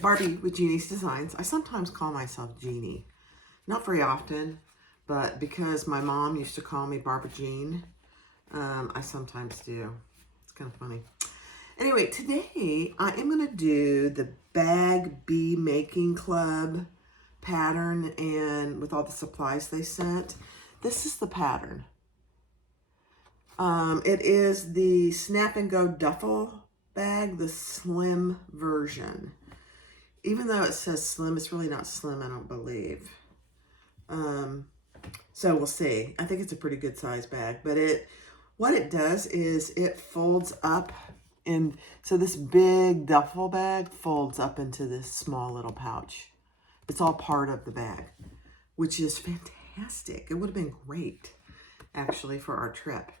Barbie with Jeannie's Designs. I sometimes call myself Jeannie. Not very often, but because my mom used to call me Barbara Jean, I sometimes do. It's kind of funny. Anyway, today I am going to do the Bag Bee Making Club pattern, and with all the supplies they sent. This is the pattern. It is the Snap and Go Duffle bag, the slim version. Even though it says slim, it's really not slim, I don't believe. So we'll see. I think it's a pretty good size bag, but what it does is it folds up, and so this big duffel bag folds up into this small little pouch. It's all part of the bag, which is fantastic. It would have been great, actually, for our trip.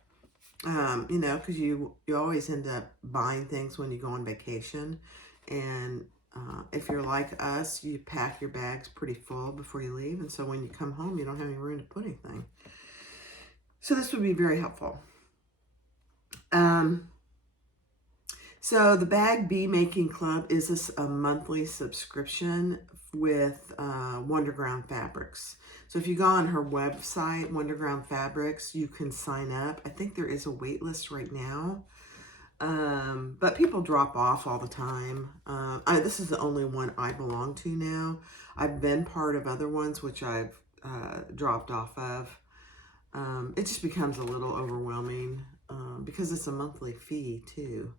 You know, because you always end up buying things when you go on vacation, and if you're like us, you pack your bags pretty full before you leave, and so when you come home, you don't have any room to put anything. So this would be very helpful. So the Bag Bee Making Club is a monthly subscription with Wonderground Fabrics. So if you go on her website, Wonderground Fabrics, you can sign up. I think there is a wait list right now. But people drop off all the time. This is the only one I belong to now. I've been part of other ones, which I've dropped off of. It just becomes a little overwhelming because it's a monthly fee too.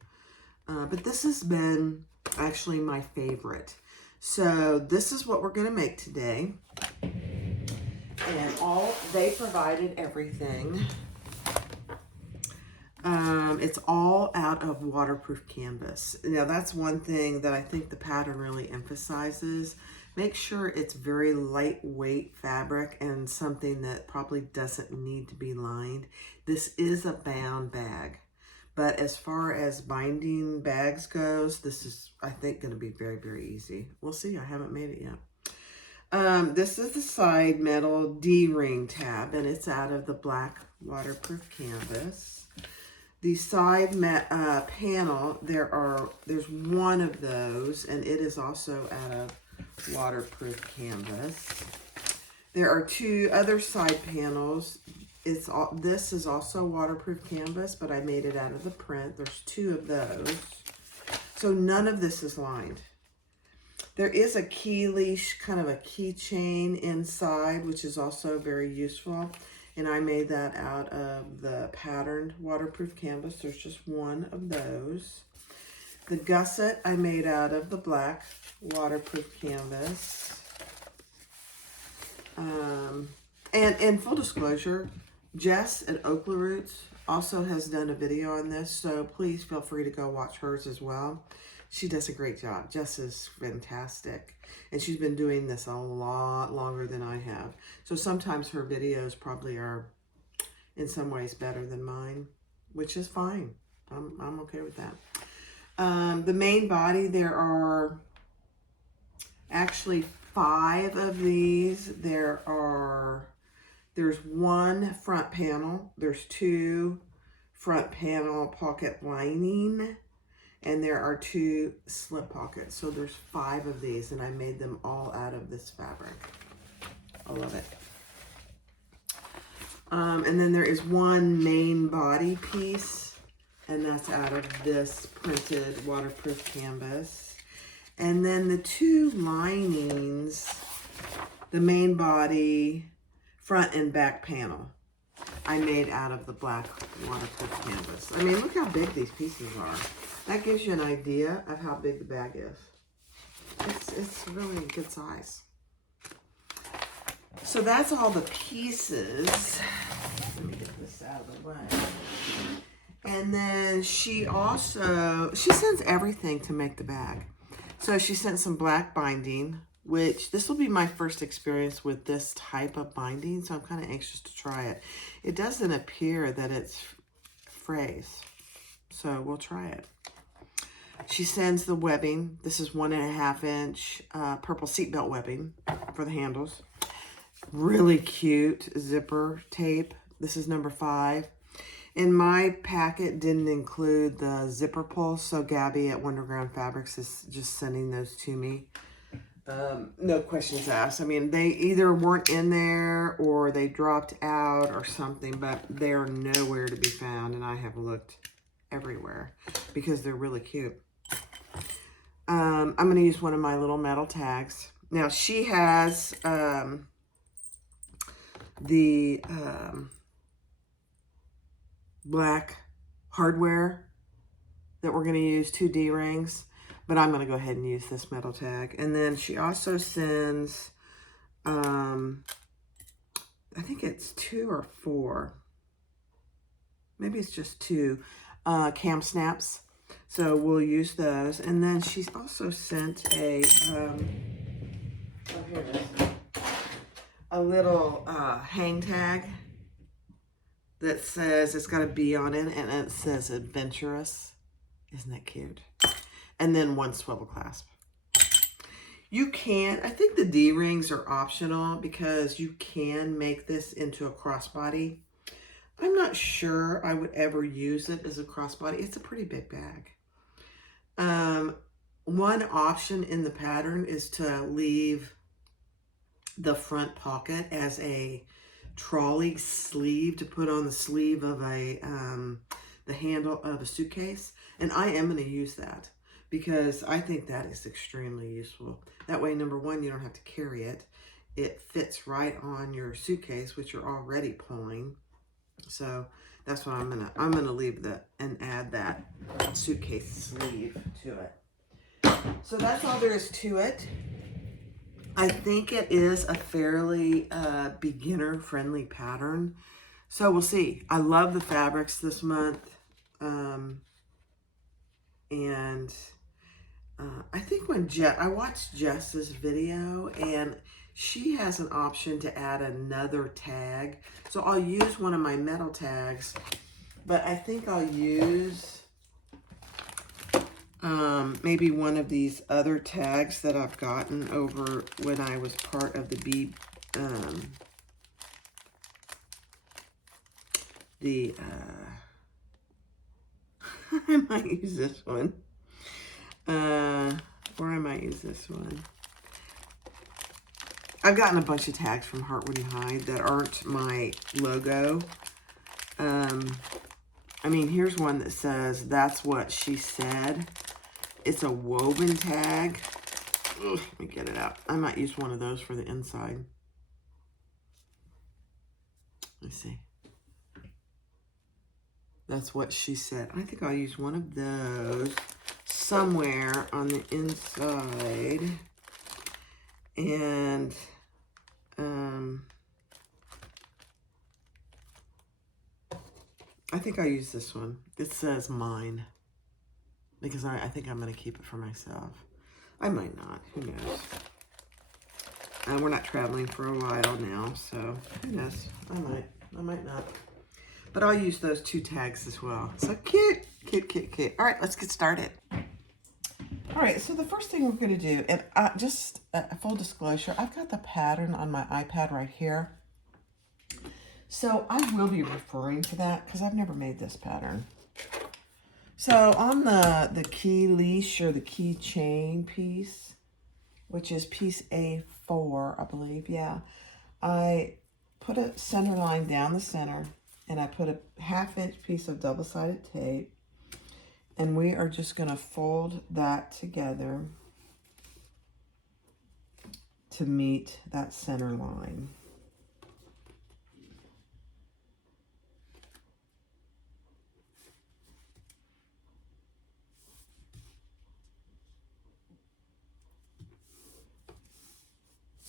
But this has been actually my favorite. So this is what we're going to make today. And they provided everything. It's all out of waterproof canvas. Now that's one thing that I think the pattern really emphasizes. Make sure it's very lightweight fabric and something that probably doesn't need to be lined. This is a bound bag. But as far as binding bags goes, this is, I think, going to be very, very easy. We'll see. I haven't made it yet. This is the side metal D-ring tab, and it's out of the black waterproof canvas. The side panel, there's one of those, and it is also out of waterproof canvas. There are two other side panels. This is also waterproof canvas, but I made it out of the print. There's two of those. So none of this is lined. There is a key leash, kind of a keychain inside, which is also very useful. And I made that out of the patterned waterproof canvas. There's just one of those. The gusset I made out of the black waterproof canvas. And full disclosure, Jess at Oakley Roots also has done a video on this, so please feel free to go watch hers as well. She does a great job. Jess is fantastic, and she's been doing this a lot longer than I have. So sometimes her videos probably are in some ways better than mine, which is fine. I'm okay with that. The main body, there are actually 5 of these. There's one front panel, there's 2 front panel pocket lining, and there are 2 slip pockets. So there's 5 of these, and I made them all out of this fabric. I love it. And then there is one main body piece, and that's out of this printed waterproof canvas. And then the 2 linings, the main body, front and back panel, I made out of the black waterproof canvas. I mean, look how big these pieces are. That gives you an idea of how big the bag is. It's really a good size. So that's all the pieces. Let me get this out of the way. And then she sends everything to make the bag. So she sent some black binding, which this will be my first experience with this type of binding, so I'm kind of anxious to try it. It doesn't appear that it's frays, so we'll try it. She sends the webbing. This is 1.5 inch purple seatbelt webbing for the handles. Really cute zipper tape. This is number 5. In my packet didn't include the zipper pull, so Gabby at Wonderground Fabrics is just sending those to me. No questions asked. I mean, they either weren't in there or they dropped out or something, but they're nowhere to be found, and I have looked everywhere because they're really cute. I'm going to use one of my little metal tags. Now, she has the black hardware that we're going to use, 2 D-rings, but I'm going to go ahead and use this metal tag. And then she also sends, I think it's 2 or 4, maybe it's just 2 cam snaps. So we'll use those. And then she's also sent a, oh, here it is, a little hang tag that says, it's got a bee on it, and it says adventurous. Isn't that cute? And then 1 swivel clasp. You can, I think the D-rings are optional because you can make this into a crossbody. I'm not sure I would ever use it as a crossbody. It's a pretty big bag. One option in the pattern is to leave the front pocket as a trolley sleeve to put on the sleeve of a the handle of a suitcase, and I am going to use that because I think that is extremely useful. That way, number one, you don't have to carry it. It fits right on your suitcase, which you're already pulling. So that's what I'm gonna leave that and add that suitcase sleeve to it. So that's all there is to it. I think it is a fairly beginner-friendly pattern. So we'll see. I love the fabrics this month. I think when I watched Jess's video, and she has an option to add another tag. So I'll use one of my metal tags, but I think I'll use maybe one of these other tags that I've gotten over when I was part of the bead, I might use this one, or I might use this one. I've gotten a bunch of tags from Heartwood and Hide that aren't my logo. I mean, here's one that says, "That's what she said." It's a woven tag. Ugh, let me get it out. I might use one of those for the inside. Let's see. That's what she said. I think I'll use one of those somewhere on the inside. And I think I'll use this one. It says mine, because I think I'm going to keep it for myself. I might not. Who knows? We're not traveling for a while now, so who knows? I might not. But I'll use those 2 tags as well. So cute, cute, cute, cute. All right, let's get started. All right, so the first thing we're going to do, and just a full disclosure, I've got the pattern on my iPad right here. So I will be referring to that because I've never made this pattern. So on the key leash or the key chain piece, which is piece A4, I believe, yeah, I put a center line down the center, and I put a 1/2-inch piece of double-sided tape, and we are just going to fold that together to meet that center line.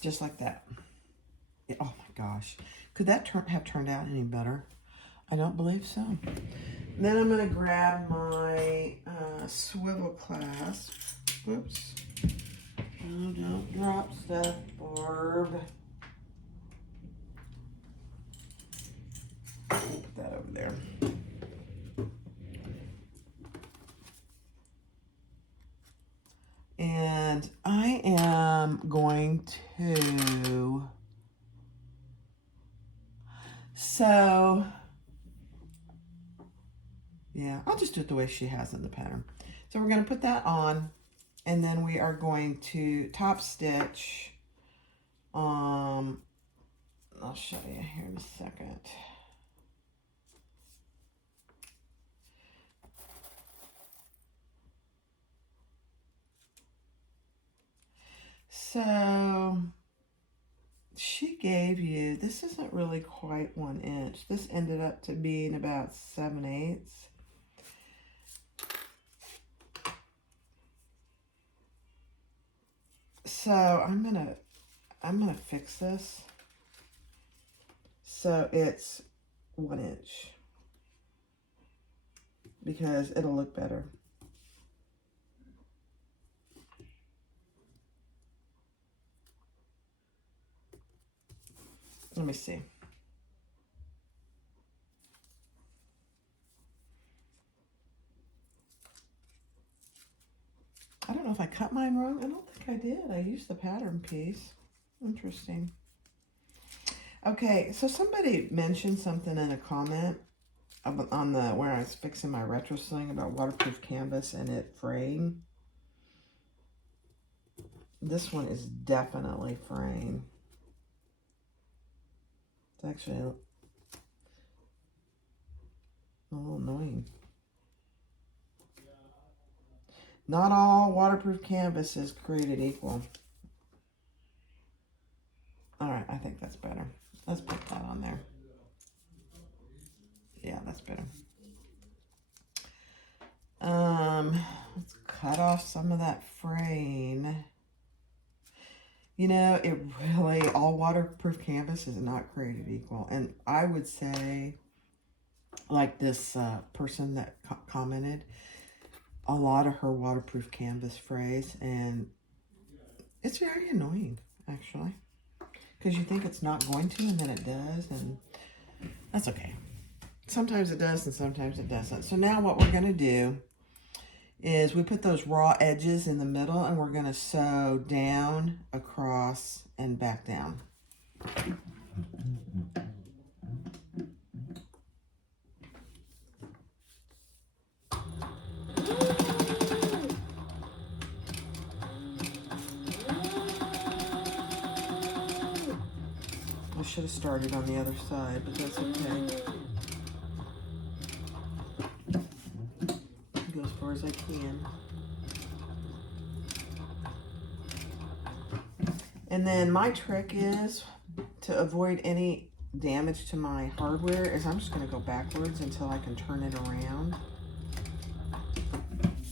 Just like that. Oh my gosh. Could that have turned out any better? I don't believe so. Then I'm going to grab my swivel clasp. Whoops. Oh, don't drop stuff, Barb. Put that over there. And I am going to sew Yeah, I'll just do it the way she has in the pattern. So we're going to put that on, and then we are going to top stitch. I'll show you here in a second. So she gave you, this isn't really quite 1 inch. This ended up to being about 7/8. So I'm gonna fix this so it's 1 inch because it'll look better. Let me see. I don't know if I cut mine wrong. I don't think I did. I used the pattern piece. Interesting. Okay, so somebody mentioned something in a comment on the where I was fixing my retro sling about waterproof canvas and it fraying. This one is definitely fraying. It's actually a little annoying. Not all waterproof canvas is created equal. All right, I think that's better. Let's put that on there. Yeah, that's better. Let's cut off some of that fraying. You know, it really, all waterproof canvas is not created equal. And I would say, like this person that commented, a lot of her waterproof canvas frays, and it's very annoying, actually. Because you think it's not going to, and then it does, and that's okay. Sometimes it does, and sometimes it doesn't. So now what we're going to do is we put those raw edges in the middle, and we're going to sew down, across, and back down. I should have started on the other side, but that's okay. Go as far as I can. And then my trick is to avoid any damage to my hardware is I'm just going to go backwards until I can turn it around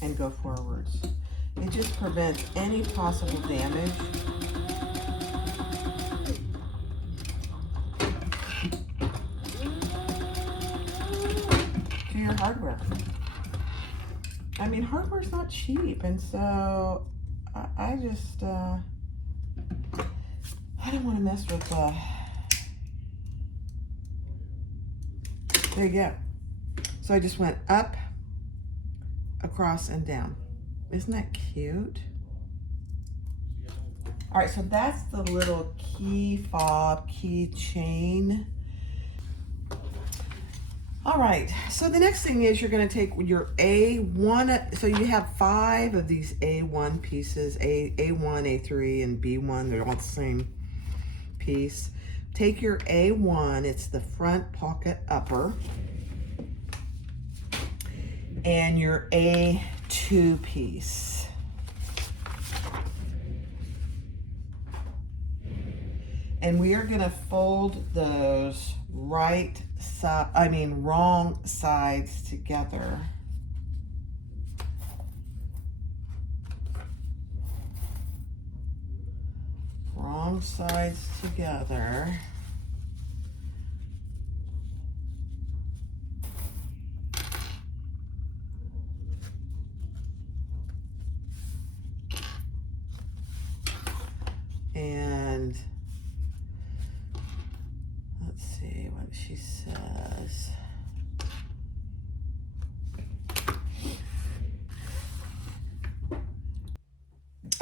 and go forwards. It just prevents any possible damage to your hardware. I mean, hardware's not cheap, and so I just I don't want to mess with there you go. So I just went up, across, and down. Isn't that cute? All right, so that's the little key fob, key chain. All right, so the next thing is you're gonna take your A1, so you have 5 of these A1 pieces, A1, A3, and B1, they're all the same piece. Take your A1, it's the front pocket upper, and your A2 piece. And we are gonna fold those wrong sides together. Wrong sides together. And let's see what she says.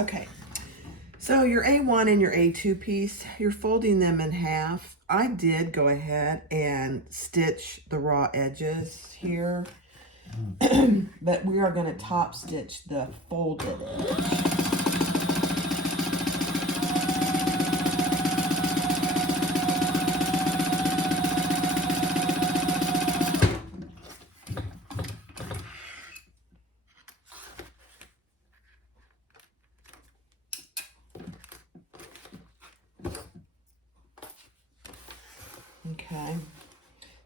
Okay, so your A1 and your A2 piece, you're folding them in half. I did go ahead and stitch the raw edges here. But we are going to top stitch the folded edge. Okay,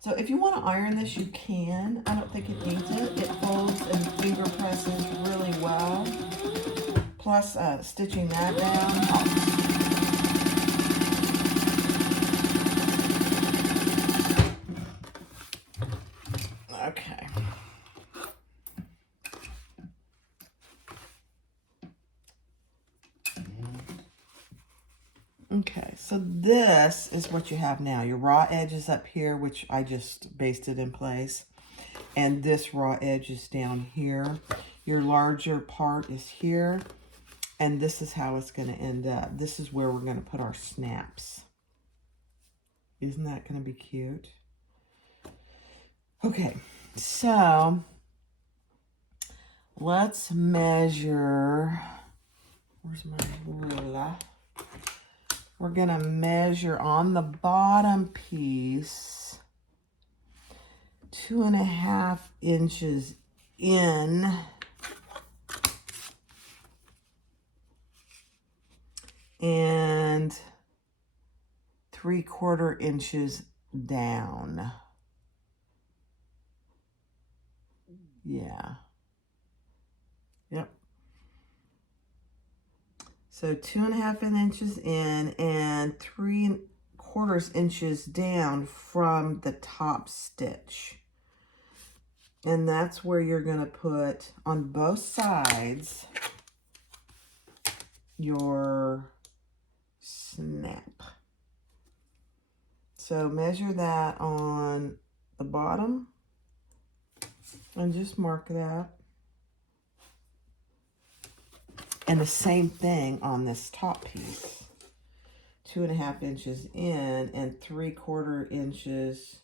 so if you want to iron this, you can. I don't think it needs it. It folds and finger presses really well. Plus, stitching that down. Okay. Okay, so this is what you have now. Your raw edge is up here, which I just basted in place. And this raw edge is down here. Your larger part is here. And this is how it's going to end up. This is where we're going to put our snaps. Isn't that going to be cute? Okay, so let's measure. Where's my ruler? We're going to measure on the bottom piece 2.5 inches in and 3/4 inches down. Yeah. Yep. So 2.5 inches in and 3/4 inches down from the top stitch. And that's where you're going to put on both sides your snap. So measure that on the bottom and just mark that. And the same thing on this top piece. 2.5 inches in and 3/4 inches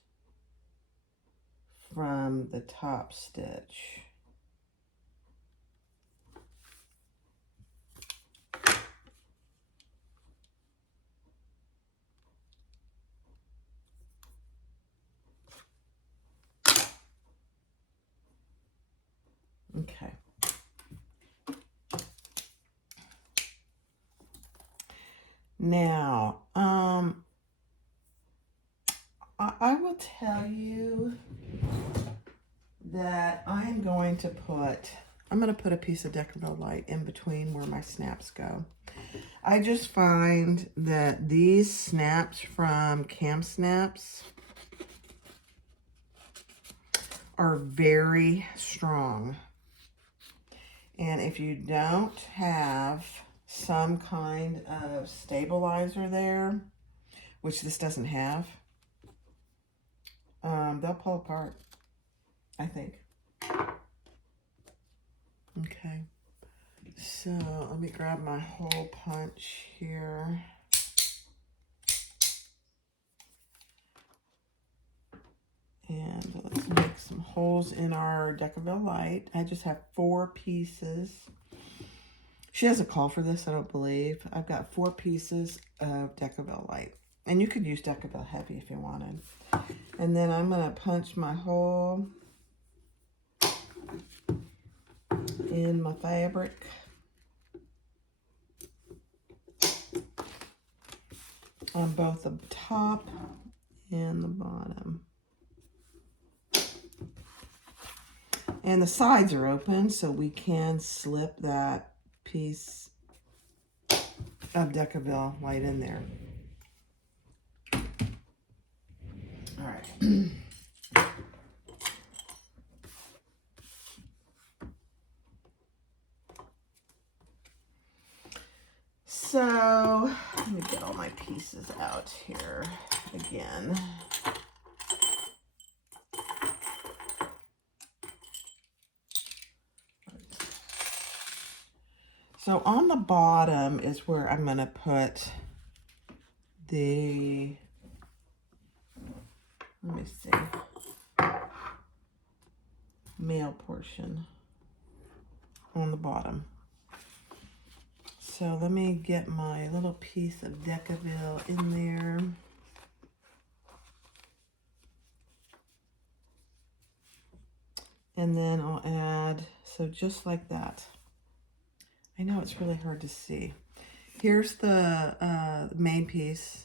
from the top stitch. Okay. Now, I will tell you that I'm going to put a piece of Duffle light in between where my snaps go. I just find that these snaps from Cam Snaps are very strong. And if you don't have some kind of stabilizer there, which this doesn't have, they'll pull apart, I think. Okay, so let me grab my hole punch here. And let's make some holes in our Duffle light. I just have 4 pieces. She doesn't call for this, I don't believe. I've got 4 pieces of Duffle light. And you could use Duffle heavy if you wanted. And then I'm going to punch my hole in my fabric. On both the top and the bottom. And the sides are open, so we can slip that piece of Duffle light in there. All right. So let me get all my pieces out here again. So on the bottom is where I'm going to put the, let me see, male portion on the bottom. So let me get my little piece of Decaville in there. And then I'll add, so just like that. I know it's really hard to see. Here's the main piece.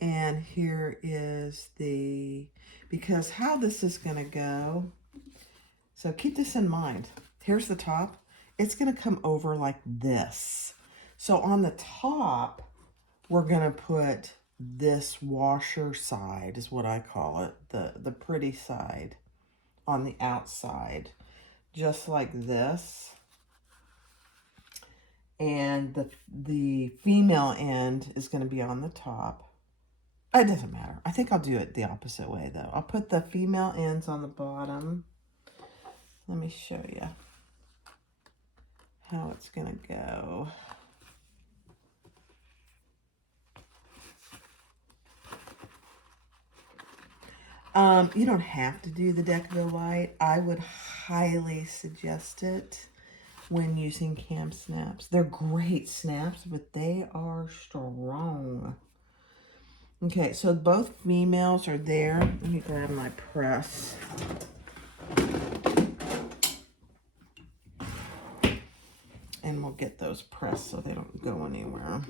And here is the, because how this is going to go, so keep this in mind. Here's the top. It's going to come over like this. So on the top, we're going to put this washer side, is what I call it, the pretty side on the outside, just like this. And the female end is going to be on the top. It doesn't matter. I think I'll do it the opposite way, though. I'll put the female ends on the bottom. Let me show you how it's going to go. You don't have to do the Decaville light. I would highly suggest it when using cam snaps. They're great snaps, but they are strong. Okay, so both females are there. Let me grab my press. And we'll get those pressed so they don't go anywhere.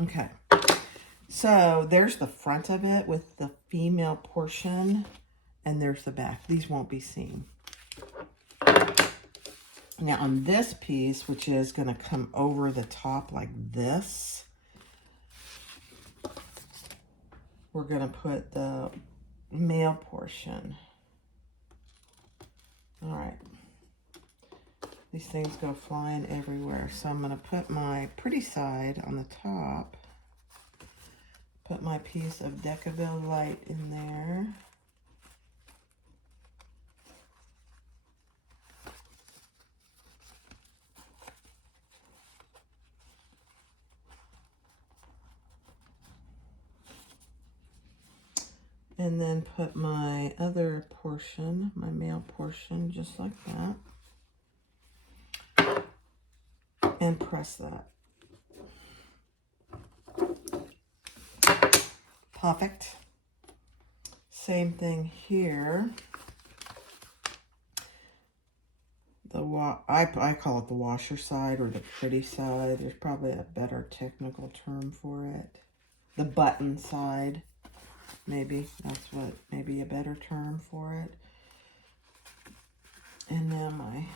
Okay, so there's the front of it with the female portion, and there's the back. These won't be seen. Now on this piece, which is going to come over the top like this, we're going to put the male portion. All right. These things go flying everywhere. So I'm going to put my pretty side on the top. Put my piece of Decaville light in there. And then put my other portion, my male portion, just like that. And press that. Perfect. Same thing here. I call it the washer side or the pretty side. There's probably a better technical term for it. The button side, maybe. That's what, maybe a better term for it. And then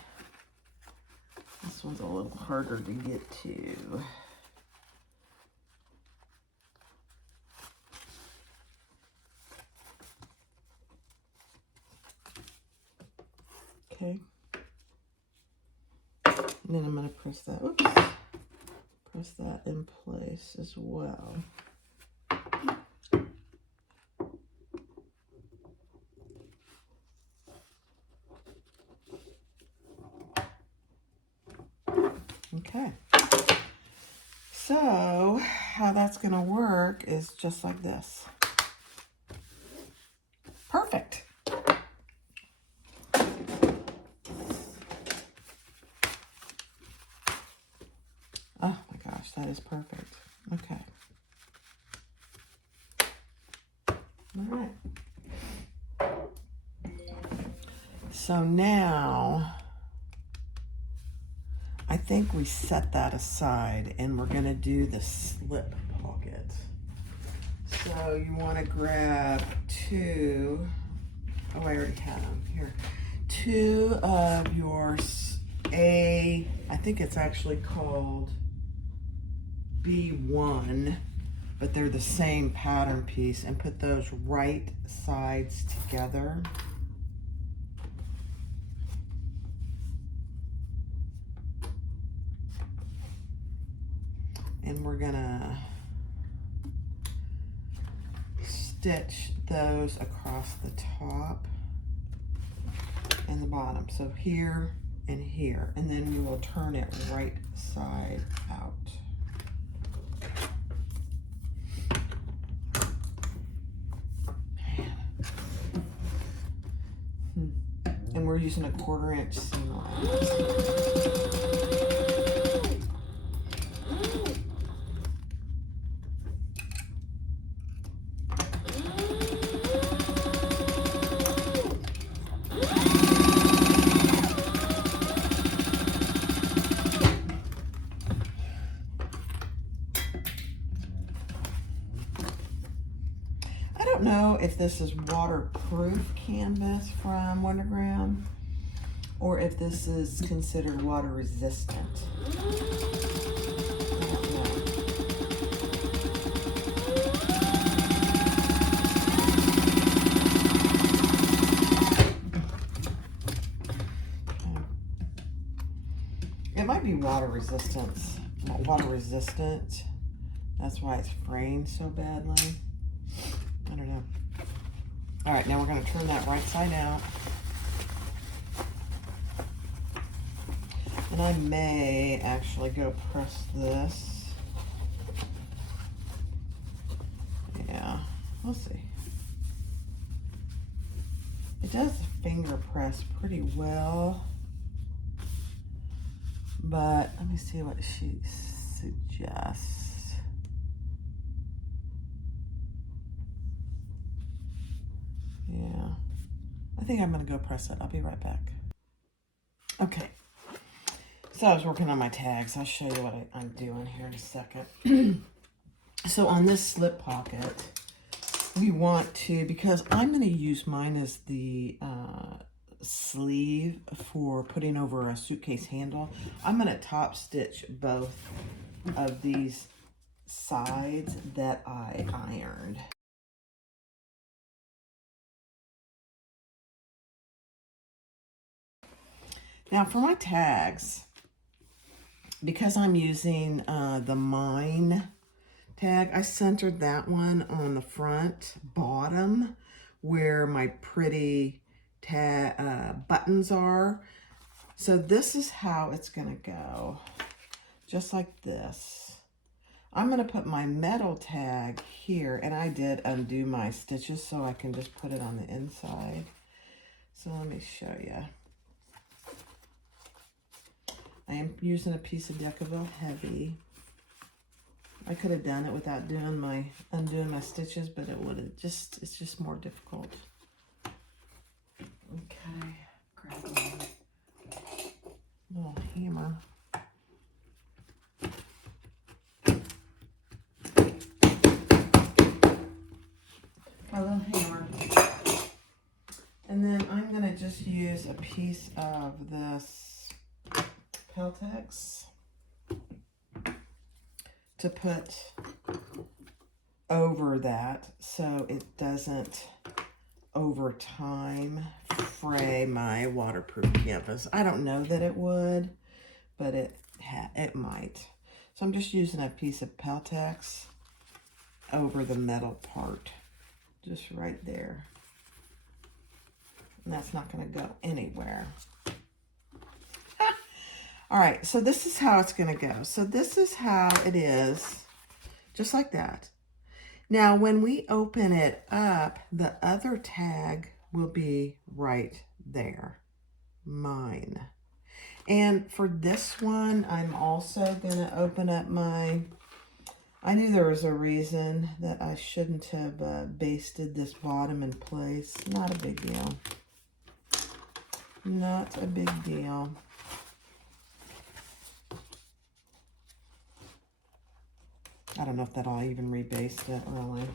this one's a little harder to get to. Okay. And then I'm going to press that, oops, press that in place as well. Okay. So how that's going to work is just like this. Perfect. Oh my gosh, that is perfect. Okay. All right. So now I think we set that aside and we're going to do the slip pocket. So you want to grab two, oh, I already had them here. Two of your I think it's actually called B1, but they're the same pattern piece, and put those right sides together. And we're gonna stitch those across the top and the bottom. So here and here, and then you will turn it right side out. And we're using a 1/4 inch seam allowance. I don't know if this is waterproof canvas from Wondergram or if this is considered water resistant. I don't know. It might be water resistant. That's why it's fraying so badly. I don't know. All right, now we're going to turn that right side out. And I may actually go press this. Yeah, we'll see. It does finger press pretty well. But let me see what she suggests. Yeah, I think I'm gonna go press it. I'll be right back. Okay, so I was working on my tags. I'll show you what I'm doing here in a second. So on this slip pocket, we want to, because I'm gonna use mine as the sleeve for putting over a suitcase handle, I'm gonna top stitch both of these sides that I ironed. Now for my tags, because I'm using the Mine tag, I centered that one on the front bottom where my pretty buttons are. So this is how it's gonna go, just like this. I'm gonna put my metal tag here, and I did undo my stitches so I can just put it on the inside. So let me show you. I am using a piece of Duffle Heavy. I could have done it without undoing my stitches, but it would have it's just more difficult. Okay, grab my little hammer. My little hammer. And then I'm gonna just use a piece of this Peltex to put over that so it doesn't over time fray my waterproof canvas. I don't know that it would, but it might. So I'm just using a piece of Peltex over the metal part, just right there. And that's not going to go anywhere. All right, so this is how it's going to go. So this is how it is, just like that. Now, when we open it up, the other tag will be right there, Mine. And for this one, I'm also going to open up my, I knew there was a reason that I shouldn't have basted this bottom in place. Not a big deal. Not a big deal. I don't know if that'll even rebaste it, really.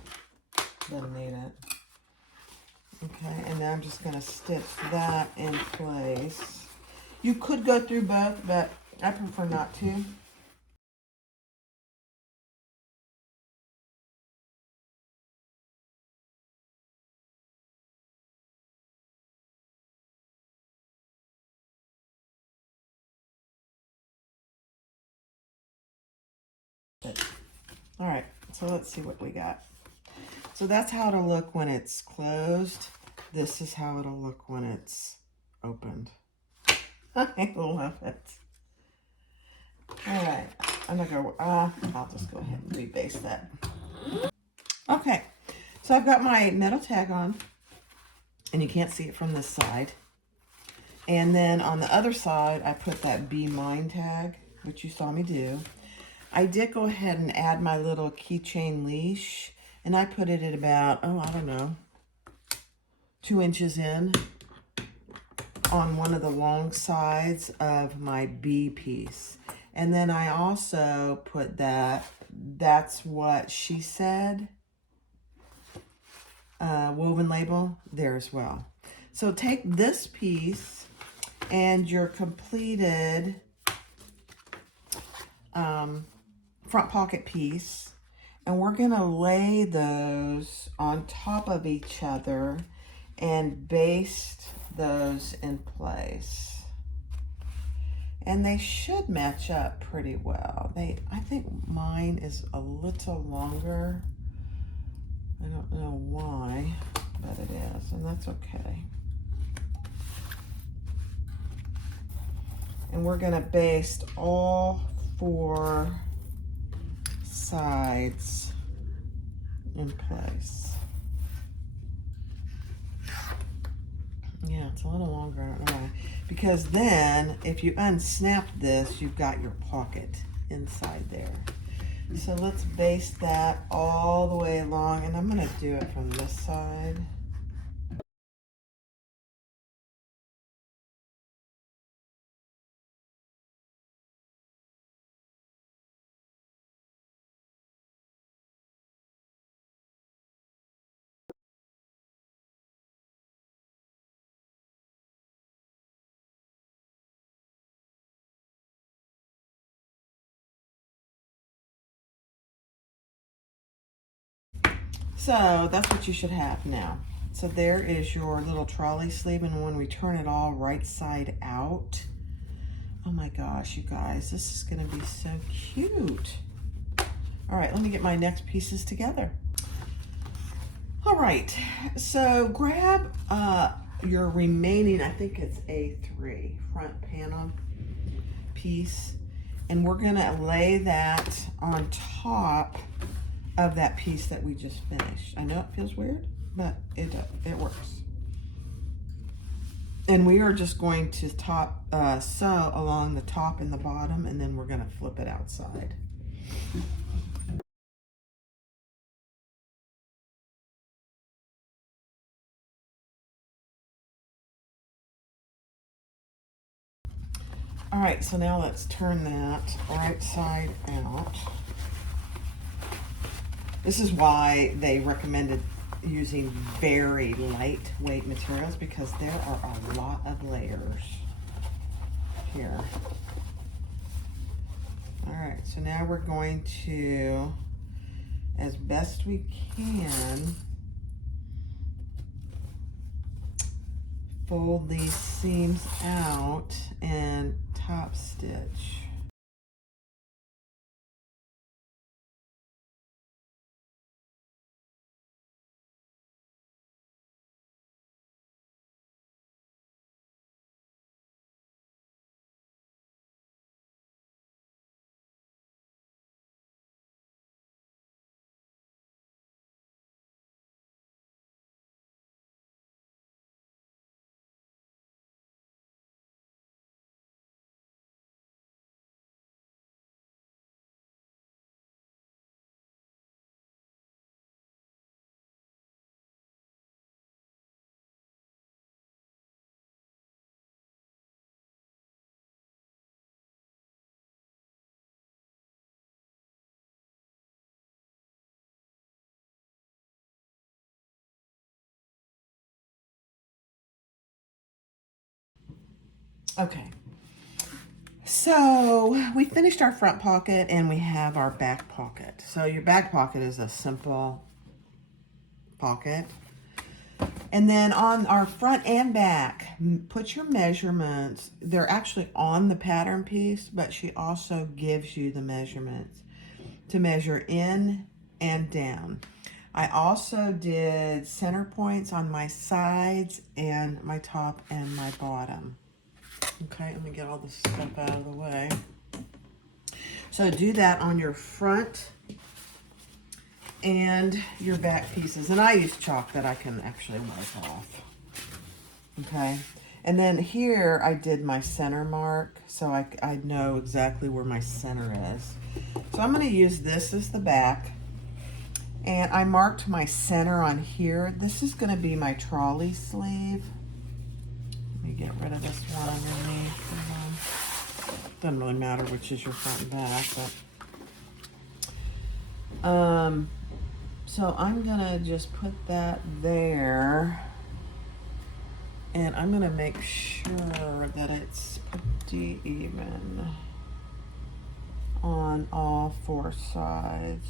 Doesn't need it. Okay, and now I'm just going to stitch that in place. You could go through both, but I prefer not to. All right, so let's see what we got. So that's how it'll look when it's closed. This is how it'll look when it's opened. I love it. All right, I'm gonna go, I'll just go ahead and rebase that. Okay, so I've got my metal tag on, and you can't see it from this side. And then on the other side, I put that Be Mine tag, which you saw me do. I did go ahead and add my little keychain leash, and I put it at about, oh, I don't know, 2 inches in on one of the long sides of my B piece. And then I also put That's What She Said woven label there as well. So take this piece and your completed front pocket piece, and we're gonna lay those on top of each other and baste those in place. And they should match up pretty well. I think mine is a little longer. I don't know why, but it is, and that's okay. And we're gonna baste all 4 sides in place. Yeah, it's a little longer, I don't know why. Because then, if you unsnap this, you've got your pocket inside there. So let's baste that all the way along, and I'm gonna do it from this side. So that's what you should have now. So there is your little trolley sleeve, and when we turn it all right side out, oh my gosh, you guys, this is gonna be so cute. All right, let me get my next pieces together. All right, so grab your remaining, I think it's A3 front panel piece, and we're gonna lay that on top of that piece that we just finished. I know it feels weird, but it works. And we are just going to sew along the top and the bottom, and then we're gonna flip it outside. All right, so now let's turn that right side out. This is why they recommended using very lightweight materials, because there are a lot of layers here. All right, so now we're going to, as best we can, fold these seams out and top stitch. Okay, so we finished our front pocket and we have our back pocket. So your back pocket is a simple pocket. And then on our front and back, put your measurements. They're actually on the pattern piece, but she also gives you the measurements to measure in and down. I also did center points on my sides and my top and my bottom. Okay, let me get all this stuff out of the way. So do that on your front and your back pieces. And I use chalk that I can actually wipe off. Okay, and then here I did my center mark, so I know exactly where my center is. So I'm going to use this as the back, and I marked my center on here. This is going to be my trolley sleeve. Let me get rid of this one underneath. Doesn't really matter which is your front and back, but so I'm going to just put that there. And I'm going to make sure that it's pretty even on all four sides.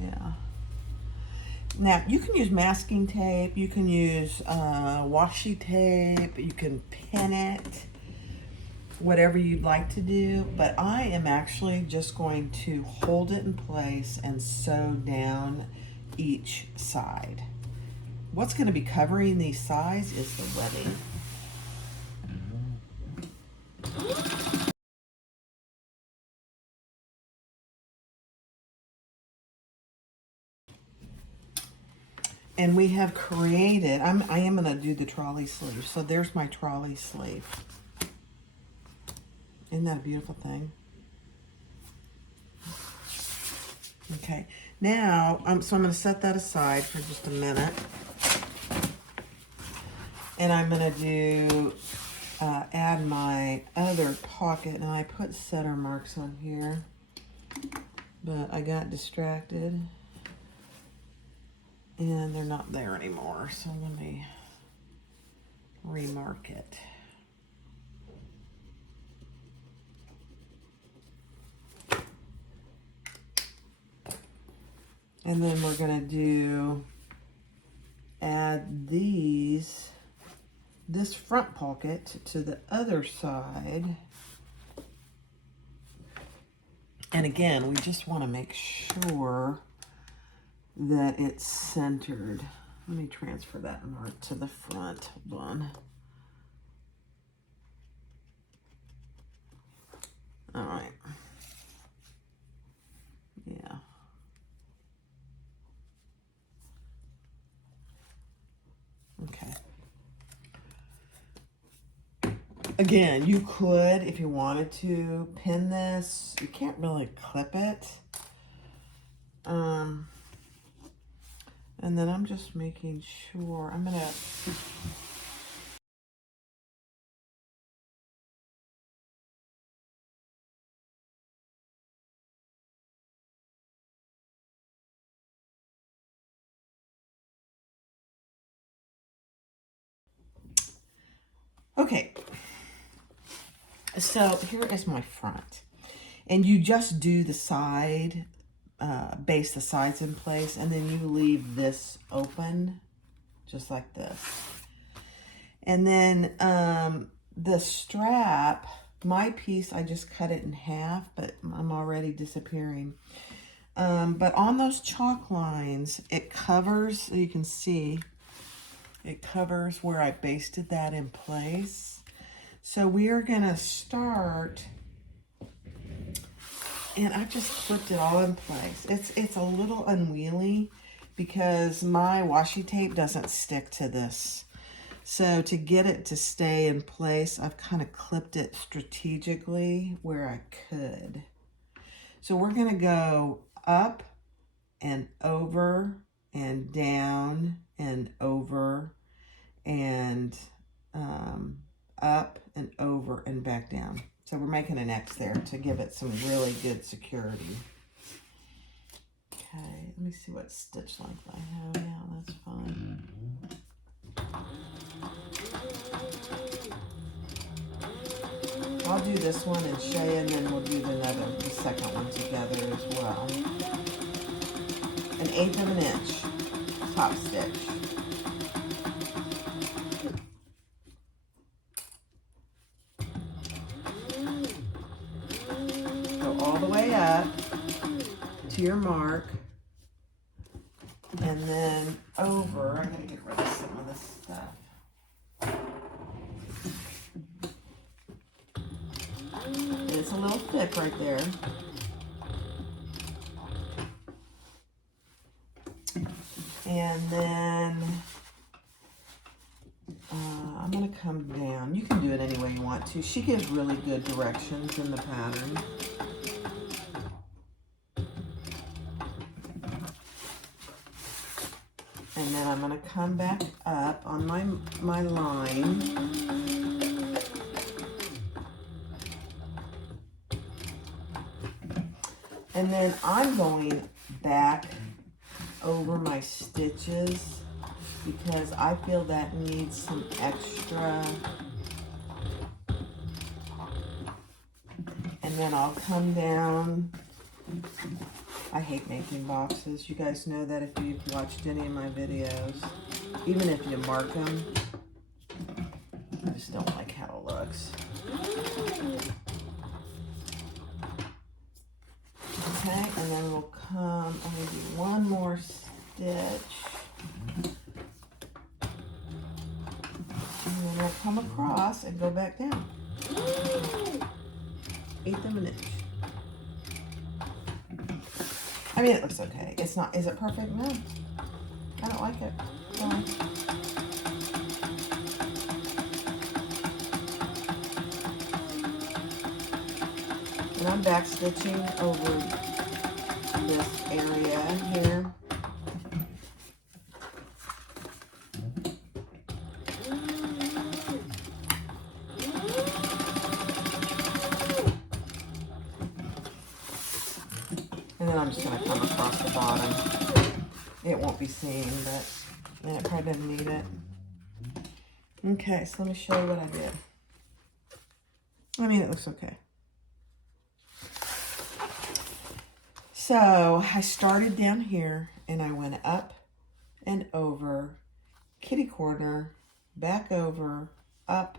Yeah. Now, you can use masking tape. You can use washi tape. You can pin it. Whatever you'd like to do. But I am actually just going to hold it in place and sew down each side. What's going to be covering these sides is the webbing. And we have created, I am going to do the trolley sleeve. So there's my trolley sleeve. Isn't that a beautiful thing? Okay, now, so I'm going to set that aside for just a minute. And I'm going to do, add my other pocket. And I put center marks on here, but I got distracted. And they're not there anymore, so let me remark it. And then we're going to add this front pocket to the other side. And again, we just want to make sure that it's centered. Let me transfer that mark to the front. Hold on. All right. Yeah. Okay. Again, you could, if you wanted to, pin this. You can't really clip it. And then I'm just making sure, I'm gonna, okay. So here is my front. And you just do the side, base the sides in place, and then you leave this open, just like this. And then the strap, my piece, I just cut it in half, but I'm already disappearing. But on those chalk lines, it covers, so you can see, it covers where I basted that in place. So we are gonna start, and I just flipped it all in place. It's a little unwieldy because my washi tape doesn't stick to this. So to get it to stay in place, I've kind of clipped it strategically where I could. So we're gonna go up and over and down and over and up and over and back down. So we're making an X there to give it some really good security. Okay, let me see what stitch length I have. Yeah, that's fine. I'll do this one and Shay, and then we'll do the second one together as well. 1/8 of an inch top stitch. All the way up to your mark, and then over. I gotta get rid of some of this stuff. And it's a little thick right there. And then I'm going to come down. You can do it any way you want to. She gives really good directions in the pattern. And then I'm going to come back up on my line. And then I'm going back over my stitches because I feel that needs some extra. And then I'll come down. I hate making boxes. You guys know that if you've watched any of my videos. Even if you mark them, I just don't like how it looks. Okay, and then we'll come, I'm going to do one more stitch. And then we'll come across and go back down. 1/8 of an inch. I mean, it looks okay. It's not, is it perfect? No. I don't like it. Sorry. And I'm back stitching over this area here. And then I'm just going to come across the bottom. It won't be seen, but then it probably doesn't need it. Okay, so let me show you what I did. I mean, it looks okay. So I started down here and I went up and over, kitty corner, back over, up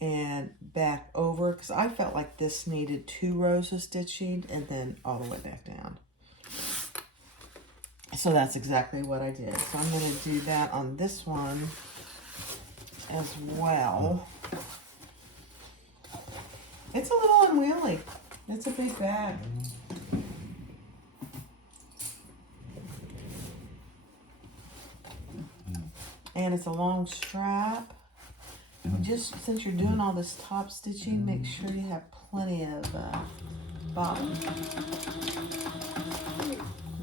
and back over, because I felt like this needed 2 rows of stitching and then all the way back down. So that's exactly what I did. So I'm going to do that on this one as well. It's a little unwieldy. It's a big bag. And it's a long strap. Just since you're doing all this top stitching, make sure you have plenty of bottom.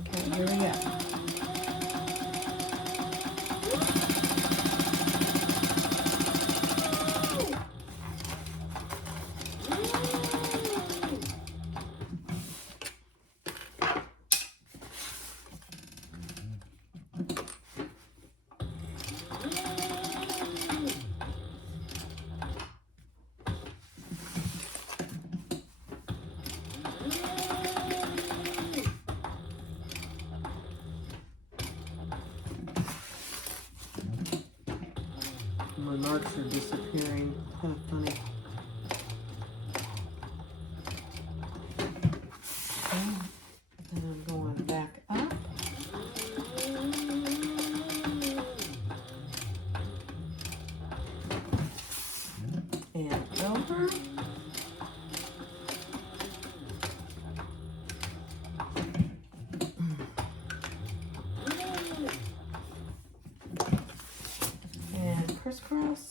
Okay, here we go. My marks are disappearing. Kind of funny. Okay. And I'm going back up. And over. Crisscross.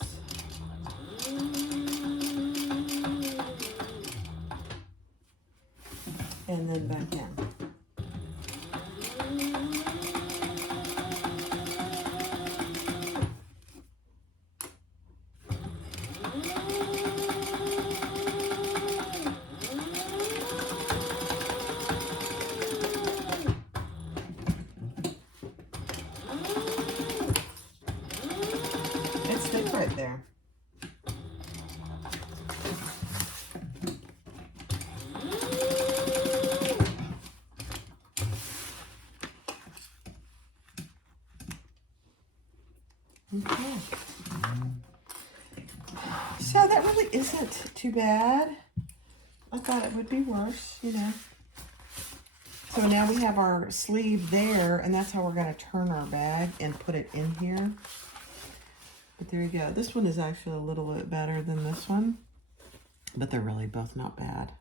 And then back down. It's thick right there. Okay. So that really isn't too bad. I thought it would be worse, you know. So now we have our sleeve there, and that's how we're going to turn our bag and put it in here. But there you go. This one is actually a little bit better than this one. but they're really both not bad.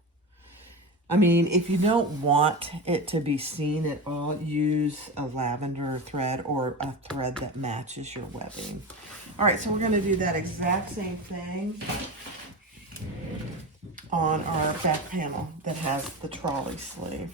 I mean, if you don't want it to be seen at all, use a lavender thread or a thread that matches your webbing. All right, so we're going to do that exact same thing on our back panel that has the trolley sleeve.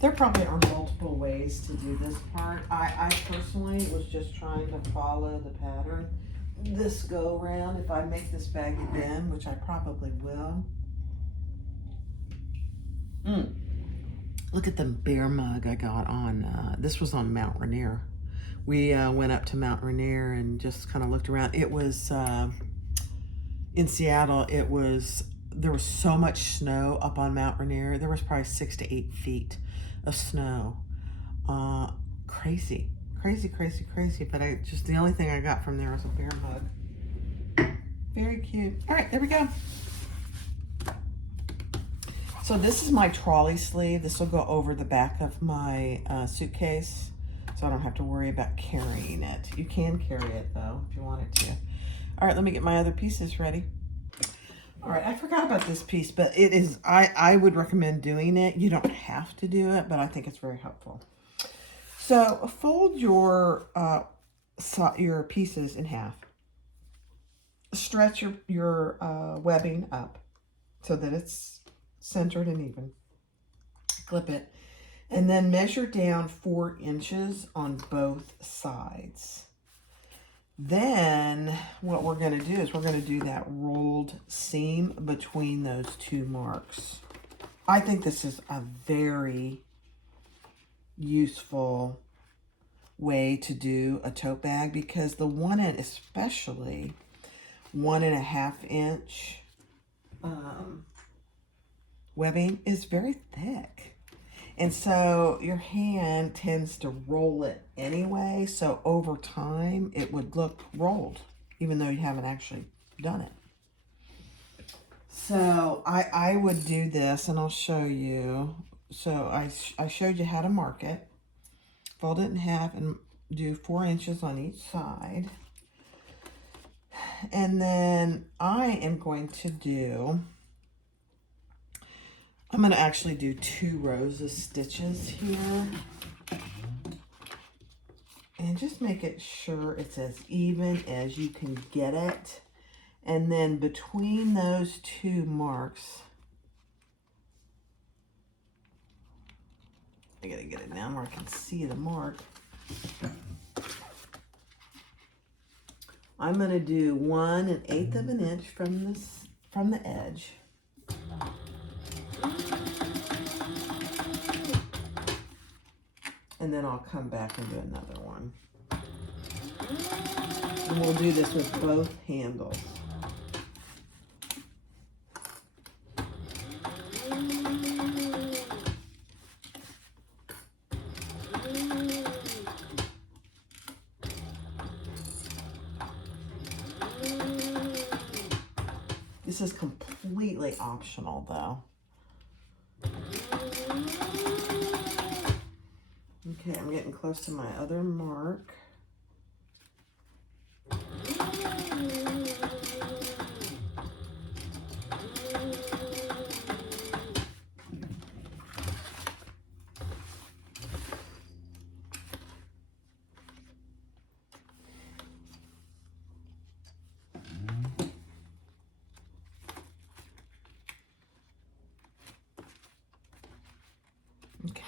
There probably are multiple ways to do this part. I personally was just trying to follow the pattern this go around. If I make this bag again, which I probably will. Look at the bear mug I got on, this was on Mount Rainier. We went up to Mount Rainier and just kind of looked around. It was, in Seattle, there was so much snow up on Mount Rainier. There was probably 6 to 8 feet of snow. Crazy. But the only thing I got from there was a bear mug. Very cute. All right, there we go. So this is my trolley sleeve. This will go over the back of my suitcase, so I don't have to worry about carrying it. You can carry it though, if you wanted to. All right, let me get my other pieces ready. All right, I forgot about this piece, but it is, I would recommend doing it. You don't have to do it, but I think it's very helpful. So fold your pieces in half. Stretch your webbing up so that it's centered and even. Clip it, and then measure down 4 inches on both sides. Then what we're going to do is we're going to do that rolled seam between those 2 marks. I think this is a very useful way to do a tote bag because the especially 1.5 inch webbing is very thick. And so your hand tends to roll it anyway. So over time, it would look rolled, even though you haven't actually done it. So I would do this, and I'll show you. So I showed you how to mark it. Fold it in half and do 4 inches on each side. And then I'm going to actually do 2 rows of stitches here. And just make it sure it's as even as you can get it. And then between those 2 marks, I gotta get it down where I can see the mark. I'm gonna do 1/8 of an inch from the edge. And then I'll come back and do another one. And we'll do this with both handles. This is completely optional though. Okay, I'm getting close to my other mark.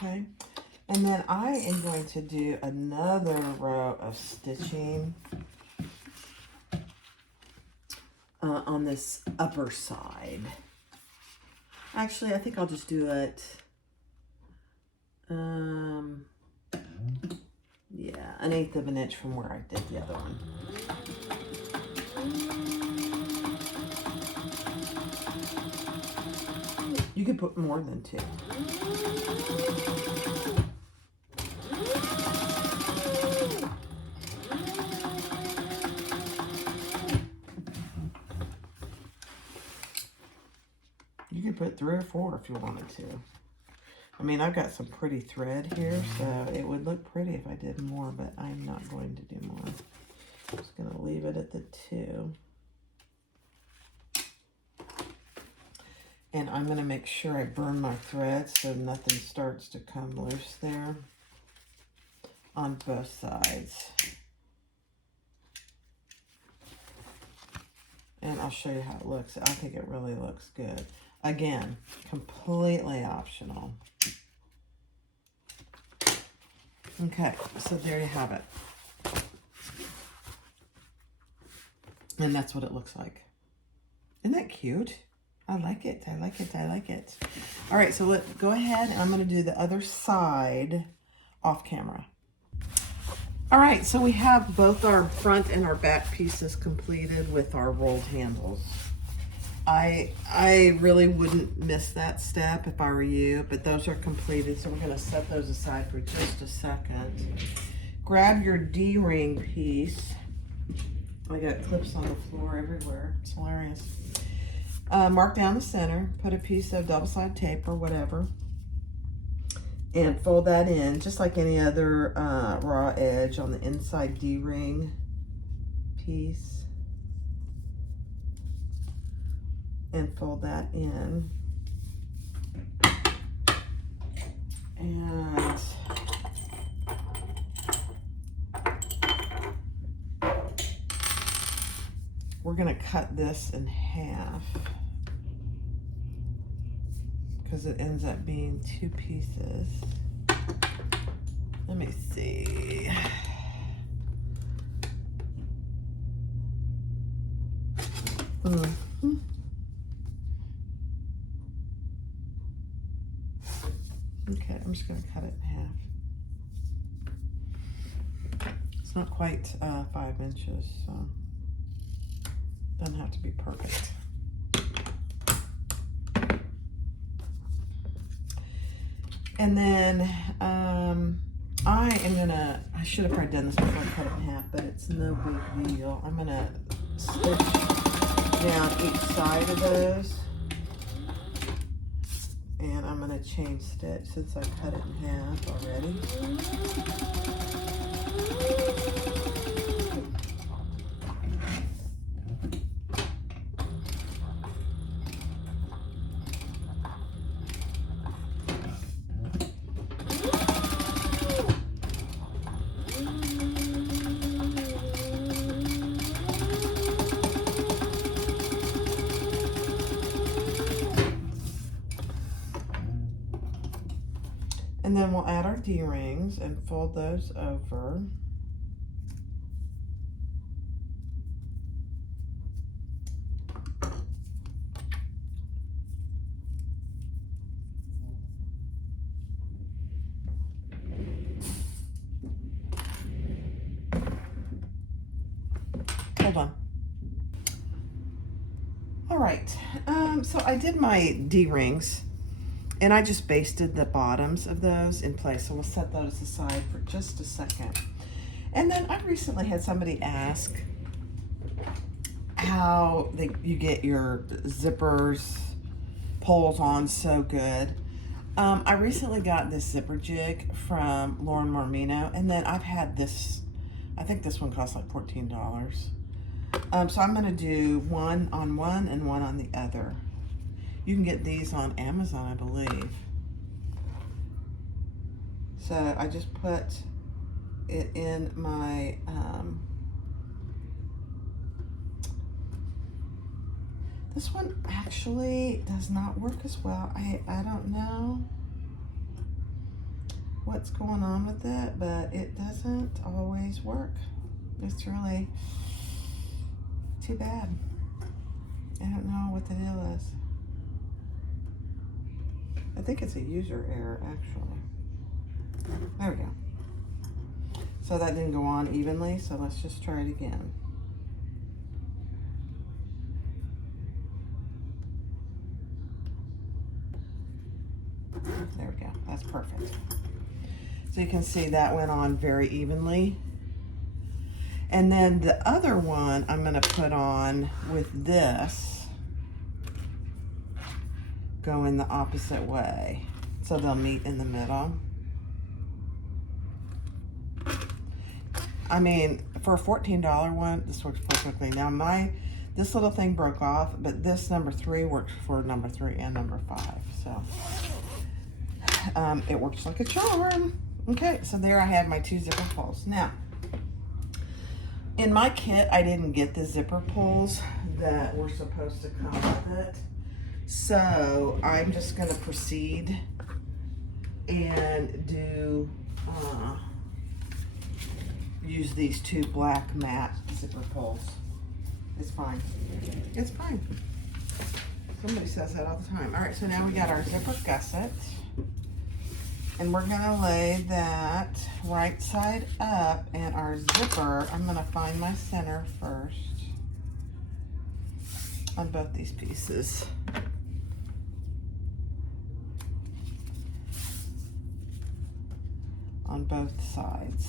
Okay, and then I am going to do another row of stitching on this upper side. Actually, I think I'll just do it, yeah, 1/8 of an inch from where I did the other one. You could put more than 2. You could put 3 or 4 if you wanted to. I mean, I've got some pretty thread here, so it would look pretty if I did more, but I'm not going to do more. I'm just going to leave it at the 2. And I'm going to make sure I burn my thread so nothing starts to come loose there on both sides. And I'll show you how it looks. I think it really looks good. Again, completely optional. Okay, so there you have it. And that's what it looks like. Isn't that cute? I like it. I like it. I like it. All right, so let's go ahead. And I'm going to do the other side off camera. All right, so we have both our front and our back pieces completed with our rolled handles. I really wouldn't miss that step if I were you, but those are completed, so we're going to set those aside for just a second. Grab your D-ring piece. I got clips on the floor everywhere. It's hilarious. Mark down the center, put a piece of double-sided tape or whatever, and fold that in just like any other raw edge on the inside D-ring piece. And fold that in. And we're going to cut this in half because it ends up being 2 pieces. Let me see. Okay, I'm just going to cut it in half. It's not quite 5 inches, so doesn't have to be perfect. And then I should have probably done this before I cut it in half, but it's no big deal. I'm going to stitch down each side of those. And I'm going to chain stitch since I cut it in half already. And then we'll add our D-rings and fold those over. Hold on. All right, so I did my D-rings. And I just basted the bottoms of those in place. So we'll set those aside for just a second. And then I recently had somebody ask, how you get your zippers, pulls on so good. I recently got this zipper jig from Lauren Marmino, and then I've had this, I think this one costs like $14. So I'm gonna do one on one and one on the other. You can get these on Amazon, I believe. So I just put it in my, this one actually does not work as well. I don't know what's going on with it, but it doesn't always work. It's really too bad. I don't know what the deal is. I think it's a user error, actually. There we go. So that didn't go on evenly, so let's just try it again. There we go, that's perfect. So you can see that went on very evenly. And then the other one I'm gonna put on with this, going the opposite way. So they'll meet in the middle. I mean, for a $14 one, this works perfectly. Now this little thing broke off, but this number 3 works for number 3 and number 5. So it works like a charm. Okay, so there I have my 2 zipper pulls. Now, in my kit, I didn't get the zipper pulls that were supposed to come with it. So I'm just gonna proceed and do, use these 2 black matte zipper pulls. It's fine. It's fine. Somebody says that all the time. All right, so now we got our zipper gusset. And we're gonna lay that right side up, and our zipper, I'm gonna find my center first on both these pieces. On both sides.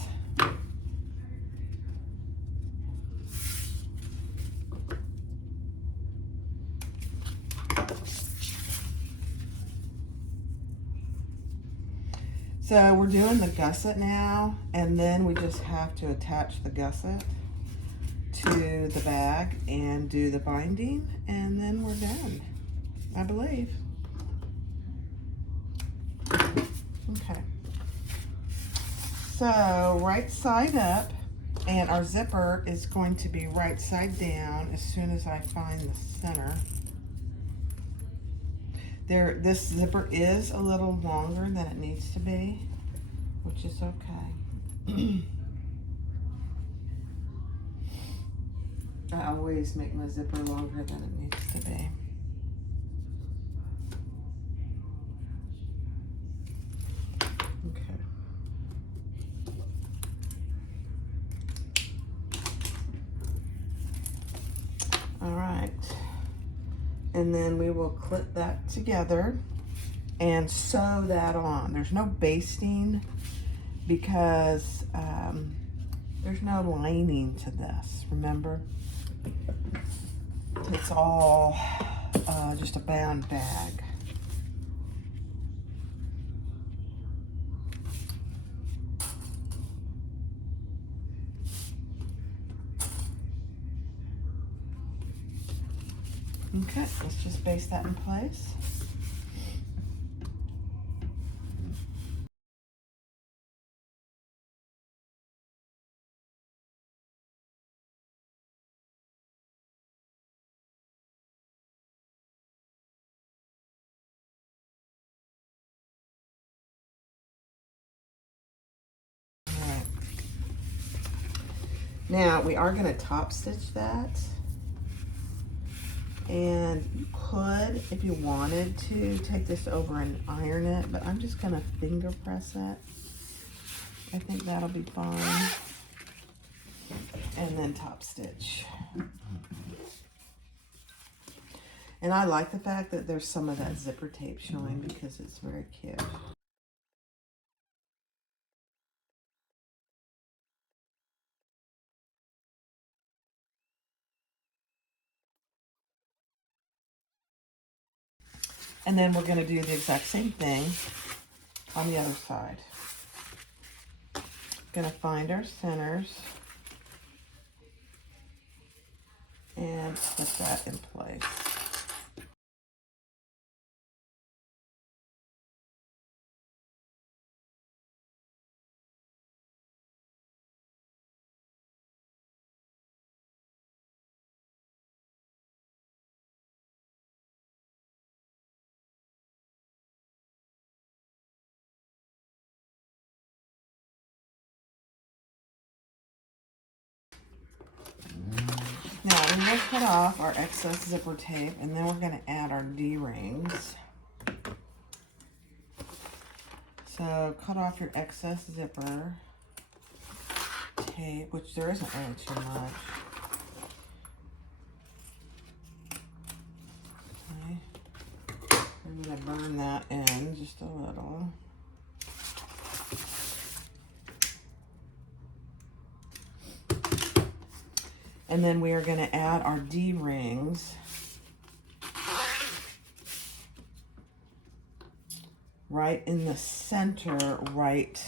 So we're doing the gusset now, and then we just have to attach the gusset to the bag and do the binding, and then we're done, I believe. Okay. So right side up, and our zipper is going to be right side down as soon as I find the center. This zipper is a little longer than it needs to be, which is okay. I always make my zipper longer than it needs to be. Okay. All right. And then we will clip that together and sew that on. There's no basting because there's no lining to this, remember? It's all just a bound bag. Okay, let's just base that in place. All right. Now we are going to top stitch that. And you could, if you wanted to, take this over and iron it, but I'm just gonna finger press it. I think that'll be fine. And then top stitch. And I like the fact that there's some of that zipper tape showing because it's very cute. And then we're gonna do the exact same thing on the other side. Gonna find our centers and put that in place. Now we're going to cut off our excess zipper tape, and then we're going to add our D-rings. So cut off your excess zipper tape, which there isn't really too much. Okay. I'm going to burn that in just a little. And then we are going to add our D-rings right in the center, right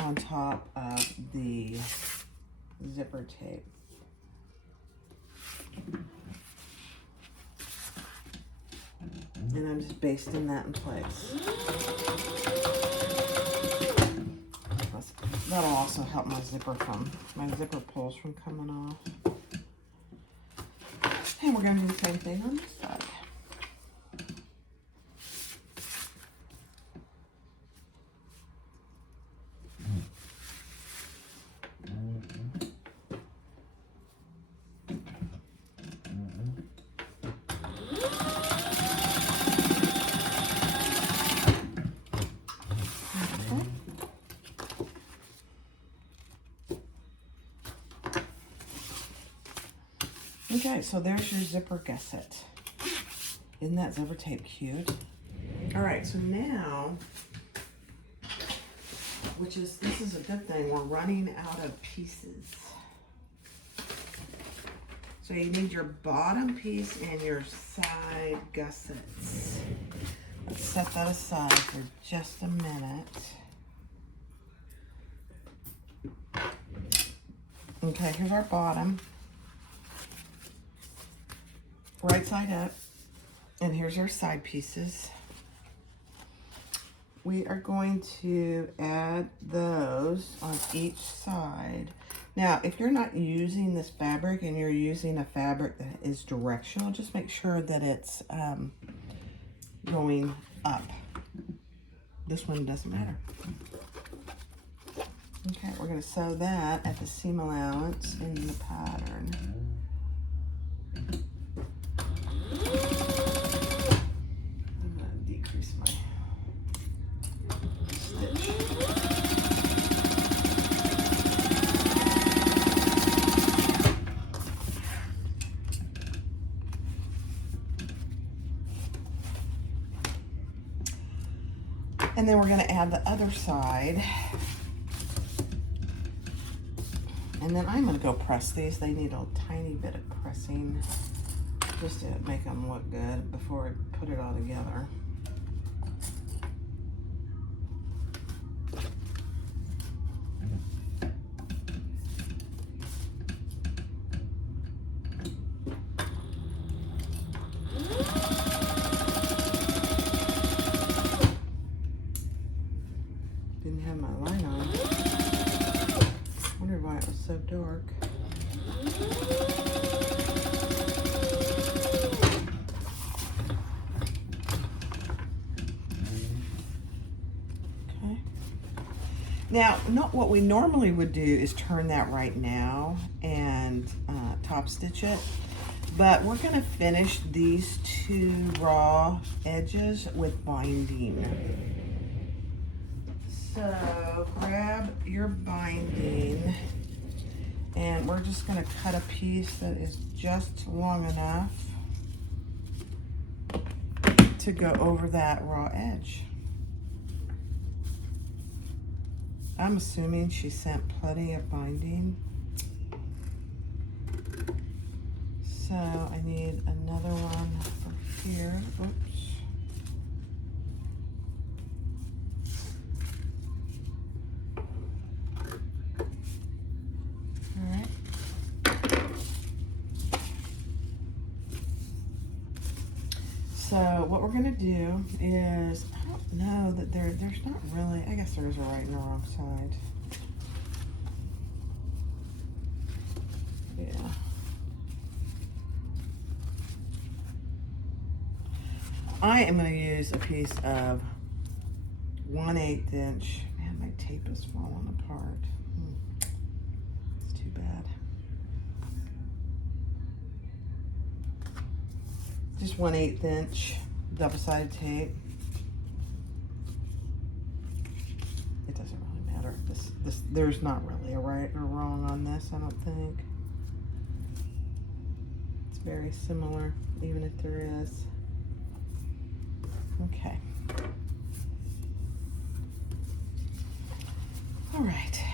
on top of the zipper tape. And I'm just basting that in place. That'll also help my zipper pulls from coming off. And we're going to do the same thing on this side. Okay, so there's your zipper gusset. Isn't that zipper tape cute? All right, so now, this is a good thing, we're running out of pieces. So you need your bottom piece and your side gussets. Let's set that aside for just a minute. Okay, here's our bottom. Right side up, and here's our side pieces. We are going to add those on each side. Now, if you're not using this fabric and you're using a fabric that is directional, just make sure that it's going up. This one doesn't matter. Okay, we're going to sew that at the seam allowance in the pattern. And then we're going to add the other side. And then I'm going to go press these. They need a tiny bit of pressing just to make them look good before I put it all together. Didn't have my light on. Wonder why it was so dark. Okay. Now, what we normally would do is turn that right now and top stitch it. But we're going to finish these two raw edges with binding. So grab your binding, and we're just going to cut a piece that is just long enough to go over that raw edge. I'm assuming she sent plenty of binding. So I need another one from here. Oops. So what we're gonna do is, I don't know that there's not really, I guess there's a right and a wrong side. Yeah. I am gonna use a piece of 1/8 inch. Man, my tape is falling apart. It's too bad. Just 1/8 inch double-sided tape. It doesn't really matter. There's not really a right or wrong on this, I don't think. It's very similar, even if there is. Okay. All right.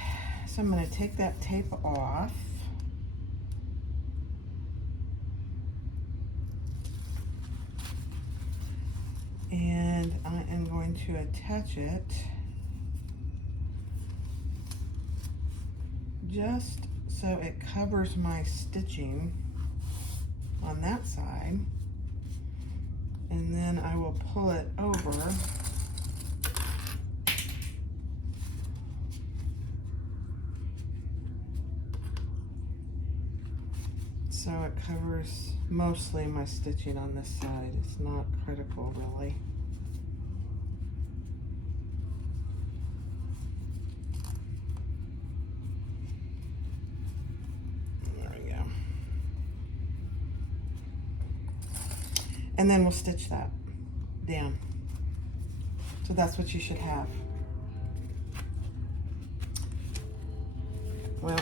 So I'm going to take that tape off. And I am going to attach it just so it covers my stitching on that side. And then I will pull it over so it covers mostly my stitching on this side. It's not critical really. There we go. And then we'll stitch that down. So that's what you should have. Well,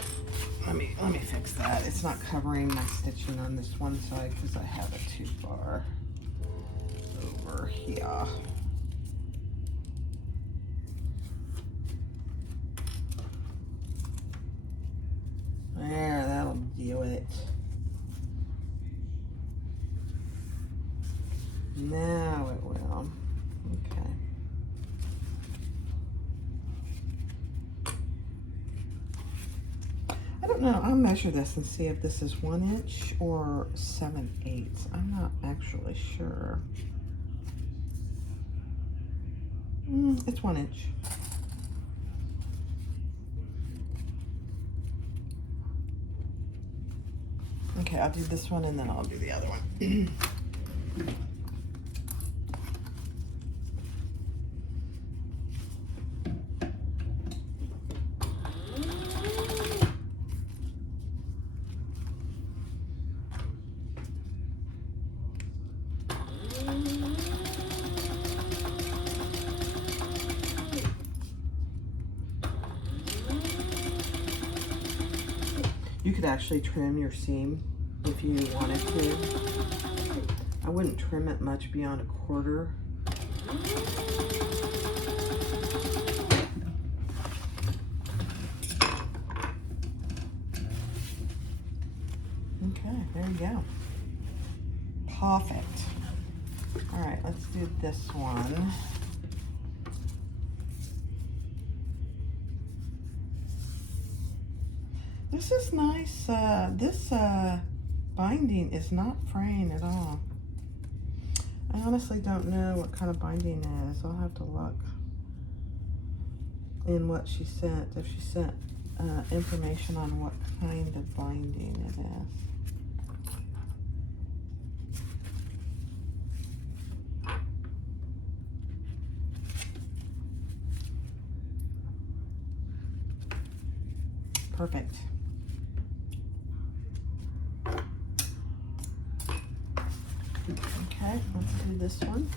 let me fix that. It's not covering my stitching on this one side because I have it too far over here. There, that'll do it. Now it will. Okay. I don't know. I'll measure this and see if this is 1 inch or 7/8. I'm not actually sure. It's 1 inch. Okay, I'll do this one and then I'll do the other one. You could actually trim your seam if you wanted to. I wouldn't trim it much beyond 1/4. Okay, there you go. Perfect. All right, let's do this one. This is nice. This binding is not fraying at all. I honestly don't know what kind of binding it is. I'll have to look in what she sent, if she sent information on what kind of binding it is. Perfect. Okay, let's do this one.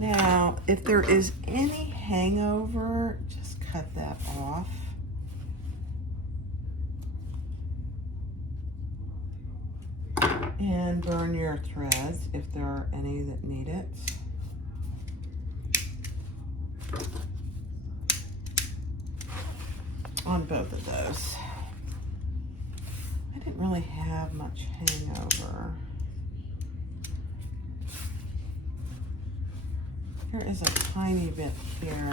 Now, if there is any hangover, just cut that off. And burn your threads if there are any that need it. On both of those. I didn't really have much hangover. Here is a tiny bit here.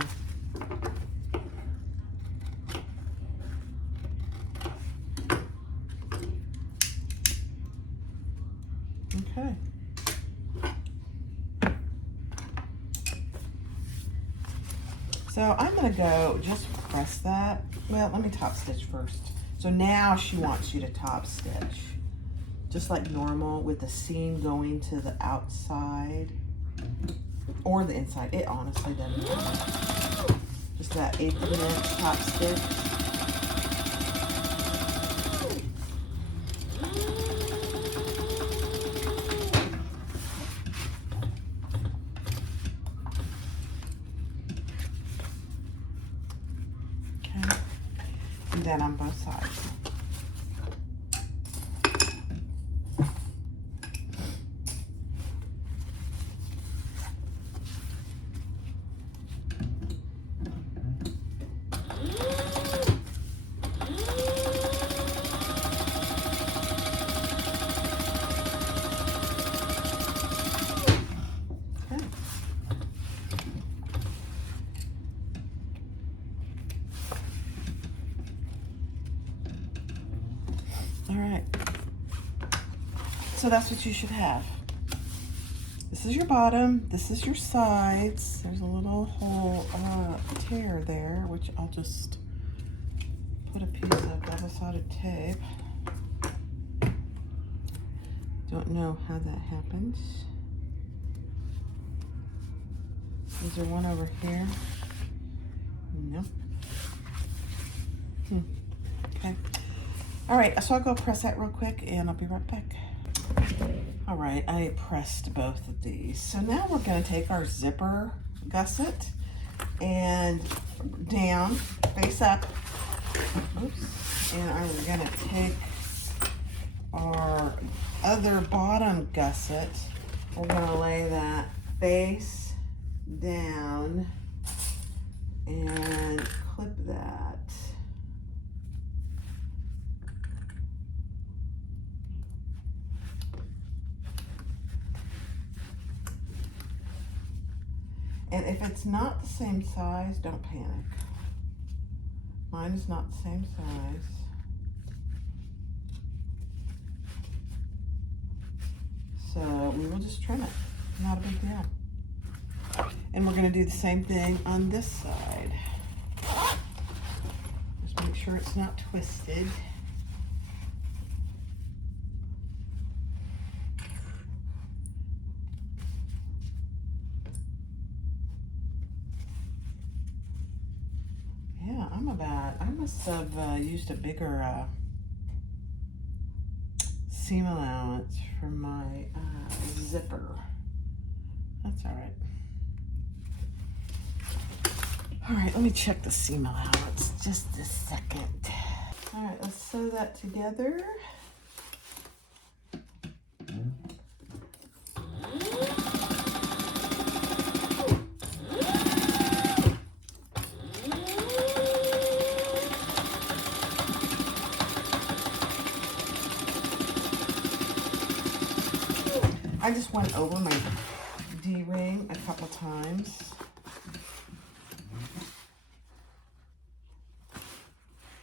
Okay. So I'm gonna go just press that. Well, let me top stitch first. So now she wants you to top stitch, just like normal, with the seam going to the outside or the inside. It honestly doesn't matter. Just that 1/8 of an inch top stitch. Okay, and then on both sides. All right, so that's what you should have. This is your bottom, this is your sides. There's a little hole, tear there, which I'll just put a piece of double-sided tape. Don't know how that happens. Is there one over here? Nope. Okay. All right, so I'll go press that real quick and I'll be right back. All right, I pressed both of these. So now we're gonna take our zipper gusset and down, face up. Oops. And I'm gonna take our other bottom gusset. We're gonna lay that face down and clip that. And if it's not the same size, don't panic. Mine is not the same size. So we will just trim it, not a big deal. And we're gonna do the same thing on this side. Just make sure it's not twisted. Yeah, I must have used a bigger seam allowance for my zipper. That's all right. All right, let me check the seam allowance just a second. All right, let's sew that together. I just went over my D-ring a couple times.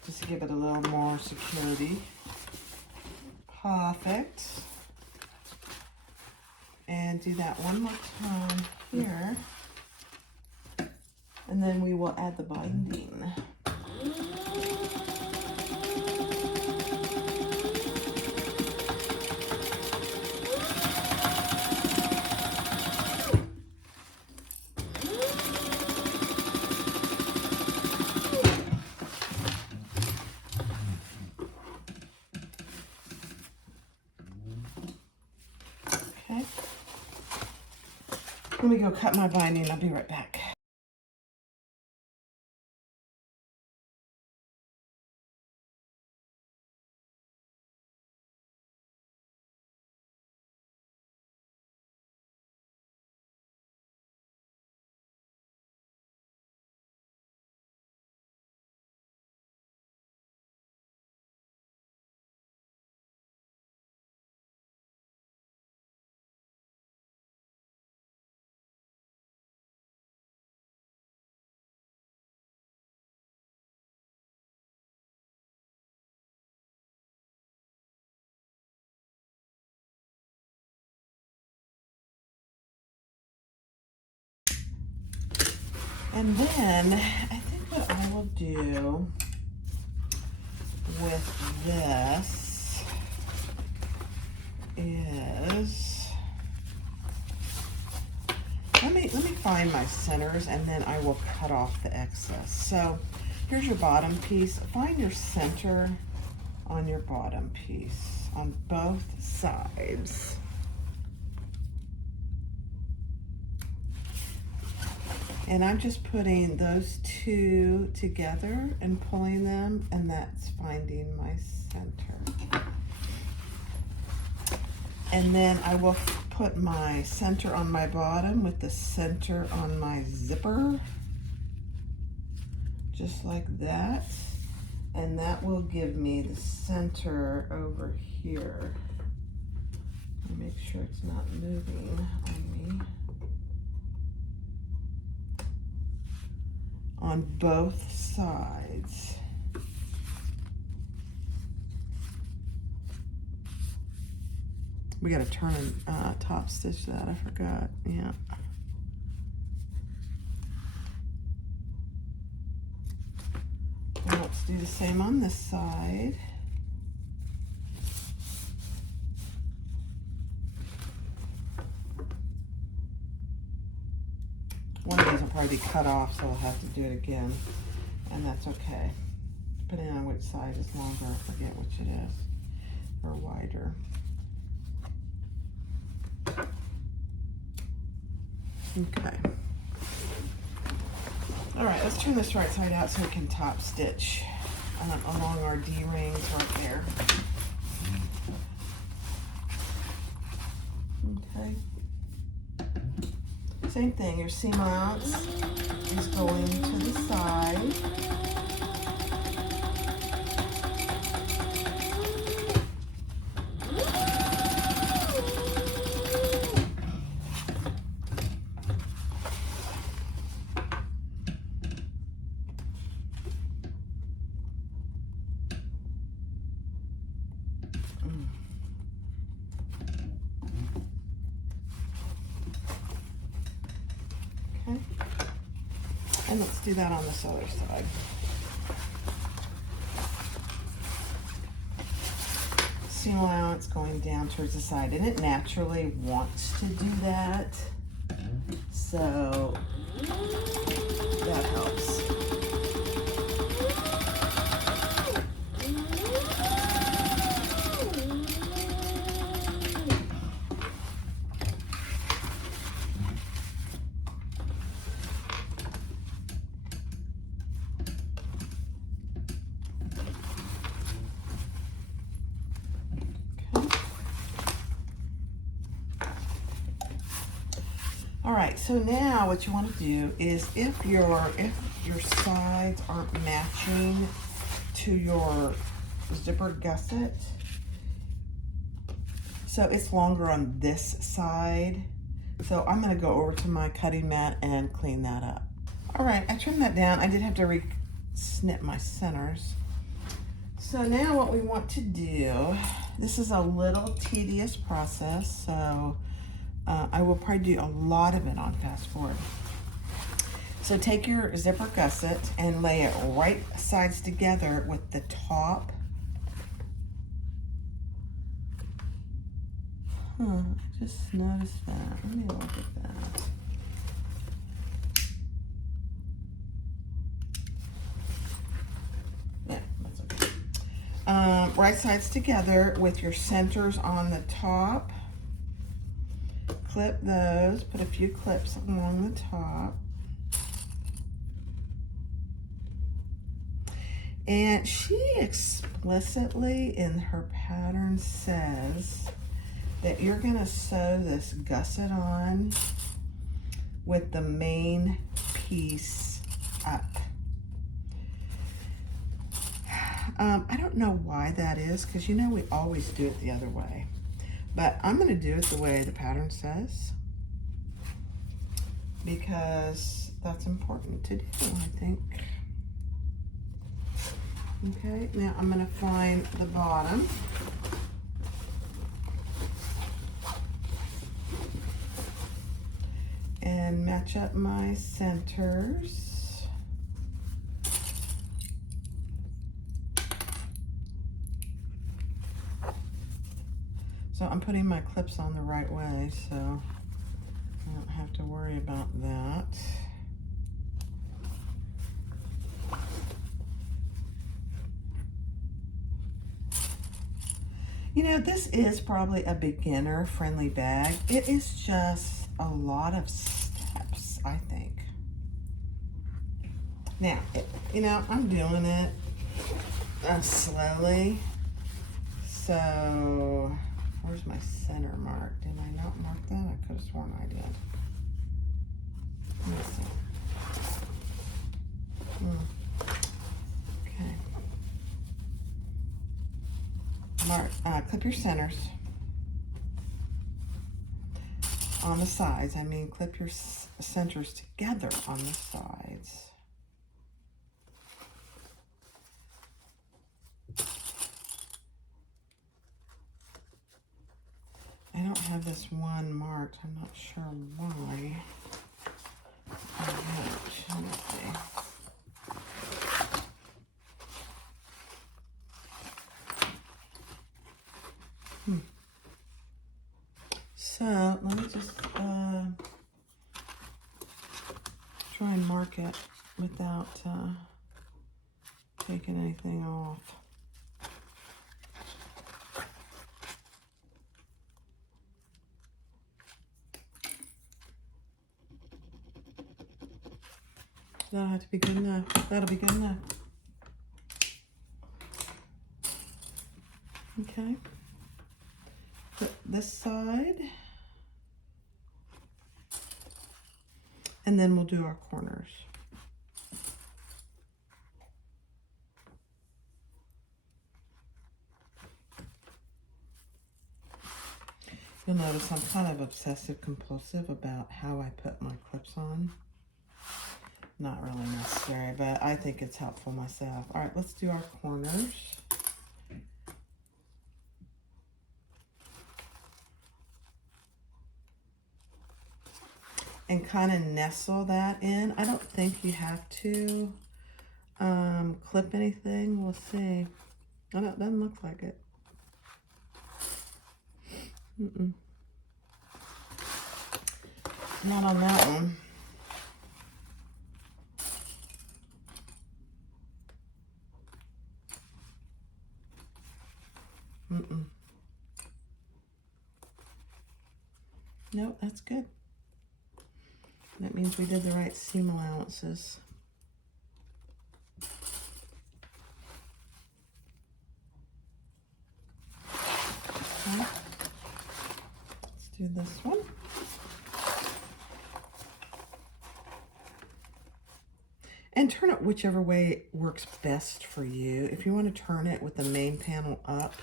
Just to give it a little more security. Perfect. And do that one more time here. And then we will add the binding. Okay. Let me go cut my binding. I'll be right back. And then I think what I will do with this is, let me find my centers, and then I will cut off the excess. So here's your bottom piece. Find your center on your bottom piece on both sides. And I'm just putting those two together and pulling them, and that's finding my center. And then I will put my center on my bottom with the center on my zipper, just like that. And that will give me the center over here. Let me make sure it's not moving on me. On both sides. We gotta turn and top stitch that, I forgot, yeah. And let's do the same on this side. One of these will probably be cut off, so I'll have to do it again, and that's okay. Depending on which side is longer, I forget which it is, or wider. Okay. All right, let's turn this right side out so we can top stitch along our D-rings right there. Okay. Same thing, your seam allowance is going to the side. Okay, and let's do that on this other side. Seam allowance going down towards the side, and it naturally wants to do that, so that helps. All right, so now what you want to do is if your sides aren't matching to your zipper gusset, so it's longer on this side, so I'm going to go over to my cutting mat and clean that up. All right, I trimmed that down. I did have to re-snip my centers. So now what we want to do, this is a little tedious process, so I will probably do a lot of it on fast forward. So take your zipper gusset and lay it right sides together with the top. I just noticed that. Let me look at that. Yeah, that's okay. Right sides together with your centers on the top. Clip those, put a few clips along the top. And she explicitly in her pattern says that you're gonna sew this gusset on with the main piece up. I don't know why that is, because you know we always do it the other way. But I'm going to do it the way the pattern says, because that's important to do, I think. Okay, now I'm going to find the bottom. And match up my centers. So I'm putting my clips on the right way, so I don't have to worry about that. You know, this is probably a beginner-friendly bag. It is just a lot of steps, I think. Now, you know, I'm doing it slowly. So, where's my center mark? Did I not mark that? I could have sworn I did. Let me see. Okay. Clip your centers on the sides. I mean, clip your centers together on the sides. I don't have this one marked. I'm not sure why. I don't. Let me see. So let me just try and mark it without taking anything off. That'll have to be good enough. That'll be good enough. Okay. Put this side. And then we'll do our corners. You'll notice I'm kind of obsessive compulsive about how I put my clips on. Not really necessary, but I think it's helpful myself. All right, let's do our corners. And kind of nestle that in. I don't think you have to clip anything. We'll see. It doesn't look like it. Not on that one. Nope, that's good. That means we did the right seam allowances. Okay. Let's do this one. And turn it whichever way works best for you. If you want to turn it with the main panel up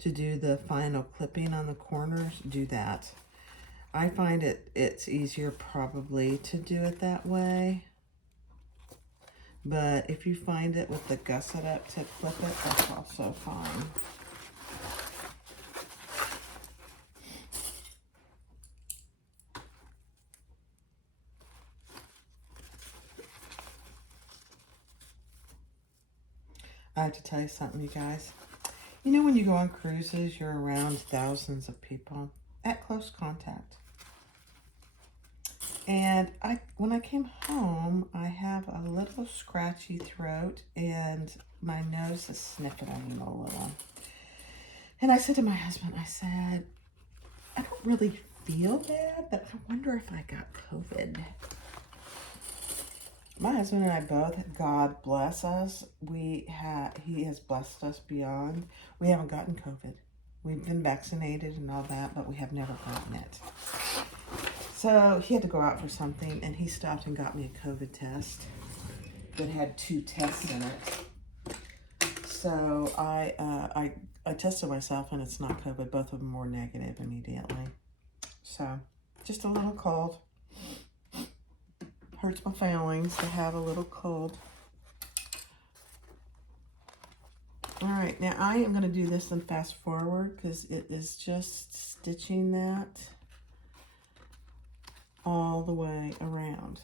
to do the final clipping on the corners, do that. I find it's easier probably to do it that way. But if you find it with the gusset up to clip it, that's also fine. I have to tell you something, you guys. You know when you go on cruises, you're around thousands of people at close contact. And when I came home, I have a little scratchy throat and my nose is sniffing at me a little. And I said to my husband, I said, I don't really feel bad, but I wonder if I got COVID. My husband and I both, God bless us, he has blessed us beyond. We haven't gotten COVID. We've been vaccinated and all that, but we have never gotten it. So he had to go out for something, and he stopped and got me a COVID test that had 2 tests in it. So I tested myself, and it's not COVID. Both of them were negative immediately. So just a little cold. Hurts my feelings to have a little cold. All right, now I am going to do this and fast forward because it is just stitching that all the way around.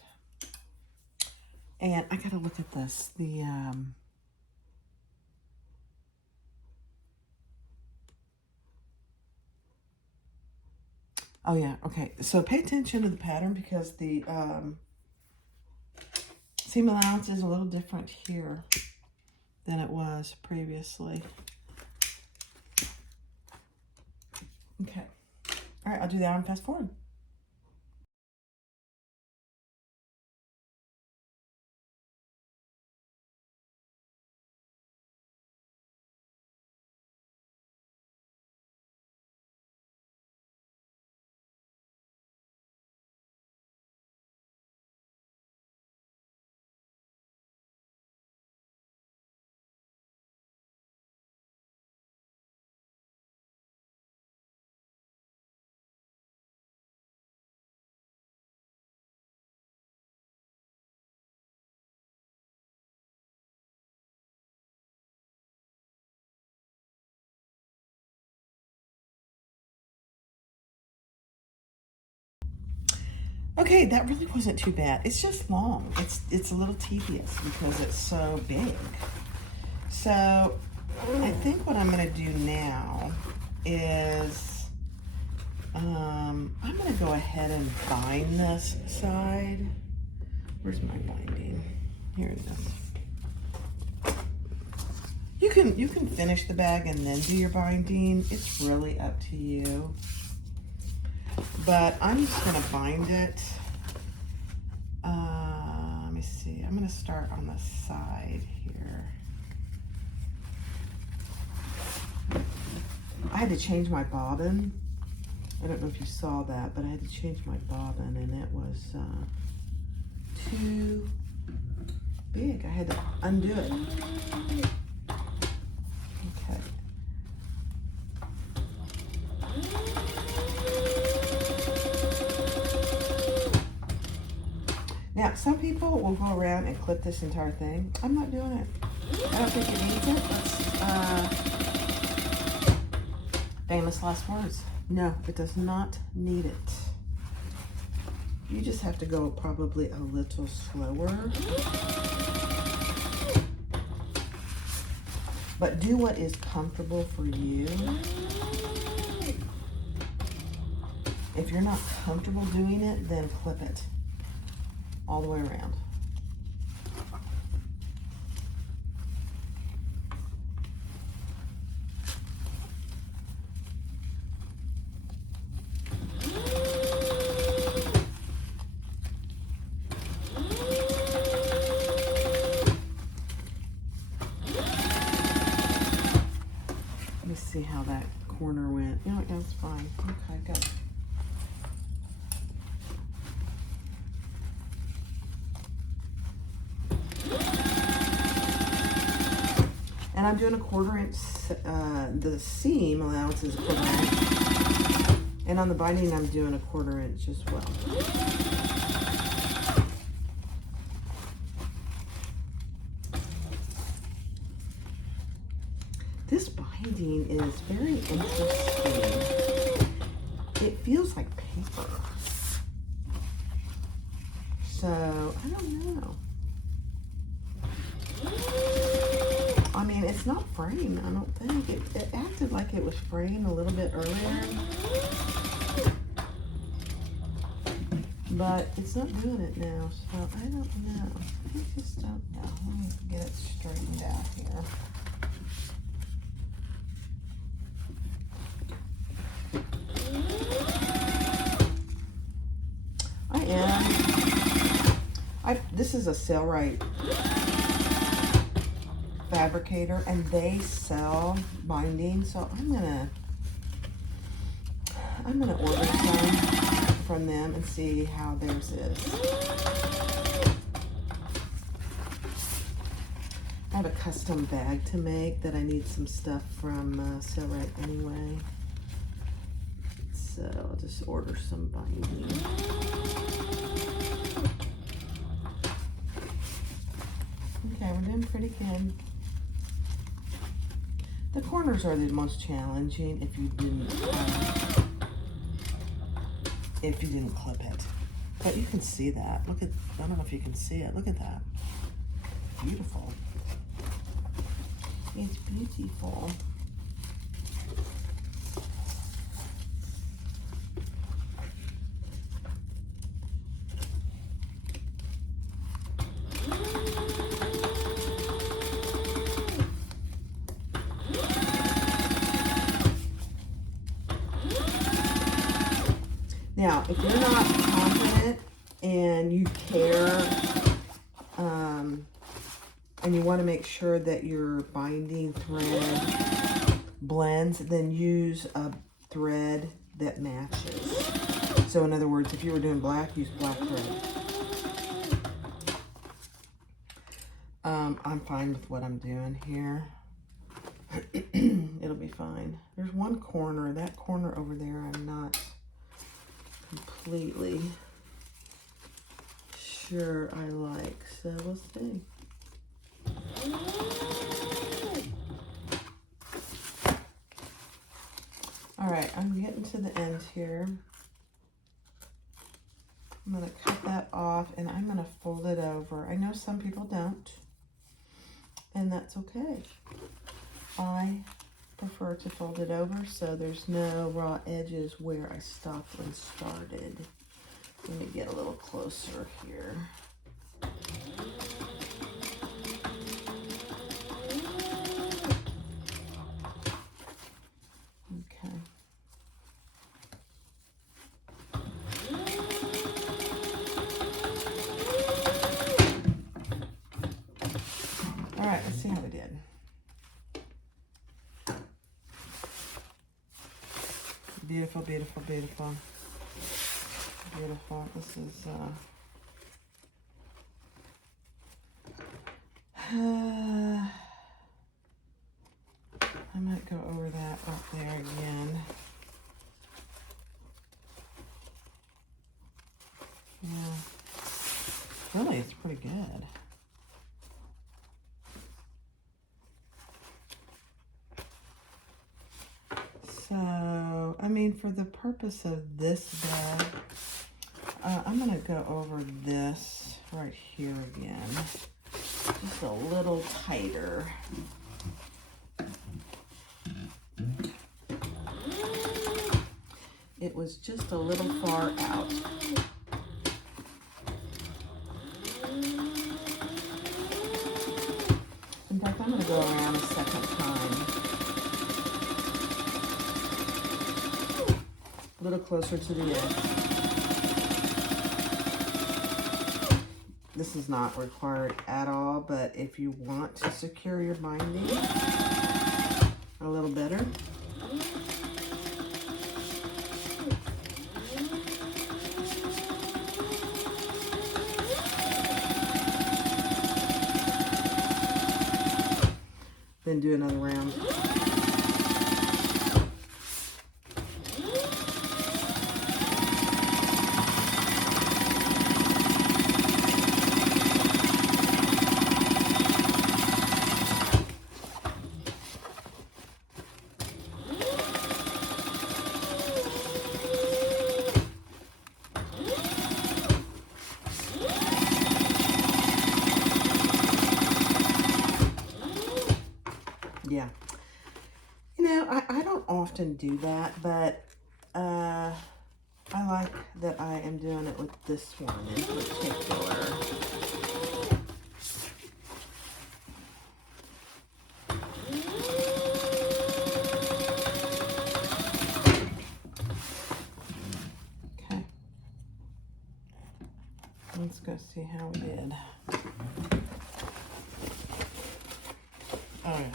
And I gotta look at this. Oh yeah, okay. So pay attention to the pattern because the seam allowance is a little different here than it was previously. Okay. All right, I'll do that on fast forward. Okay, that really wasn't too bad. It's just long. It's a little tedious because it's so big. So I think what I'm gonna do now is I'm gonna go ahead and bind this side. Where's my binding? Here it is. You can finish the bag and then do your binding. It's really up to you. But I'm just gonna bind it. Let me see. I'm gonna start on the side here. I had to change my bobbin. I don't know if you saw that, but I had to change my bobbin, and it was too big. I had to undo it. Okay. Now, some people will go around and clip this entire thing. I'm not doing it. I don't think it needs it. Let's, famous last words. No, it does not need it. You just have to go probably a little slower. But do what is comfortable for you. If you're not comfortable doing it, then clip it all the way around. Let me see how that corner went. You know what, that's fine. Okay, good. And I'm doing a 1/4 inch, the seam allowance is a 1/4 inch. And on the binding, I'm doing a 1/4 inch as well. This binding is very interesting. It feels like paper. So, I don't know. I mean, it's not fraying, I don't think. It acted like it was fraying a little bit earlier. But it's not doing it now, so I don't know. I just don't know. Let me get it straightened out here. This is a Sailrite fabricator, and they sell binding, so I'm gonna order some from them and see how theirs is. I have a custom bag to make that I need some stuff from Sailrite anyway, so I'll just order some binding. Okay, we're doing pretty good. The corners are the most challenging if you didn't clip it. But you can see that. Look at, I don't know if you can see it. Look at that. Beautiful. It's beautiful. Now, if you're not confident and you care, and you want to make sure that your binding thread blends, then use a thread that matches. So in other words, if you were doing black, use black thread. I'm fine with what I'm doing here. It'll be fine. There's one corner, that corner over there, I'm not completely sure I like, so we'll see. All right, I'm getting to the end here. I'm going to cut that off and I'm going to fold it over. I know some people don't, and that's okay. I prefer to fold it over so there's no raw edges where I stopped and started. Let me get a little closer here. Okay. All right, let's see how we did. Beautiful, beautiful, beautiful. Beautiful. This is, I might go over that up there again. Yeah. Really, it's pretty good. So, I mean, for the purpose of this bag, I'm going to go over this right here again. Just a little tighter. It was just a little far out. In fact, I'm going to go around a second time. A little closer to the edge. This is not required at all, but if you want to secure your binding a little better, then do another round. Yeah, you know, I don't often do that, but I like that I am doing it with this one in particular. Okay, let's go see how we did. Oh yeah.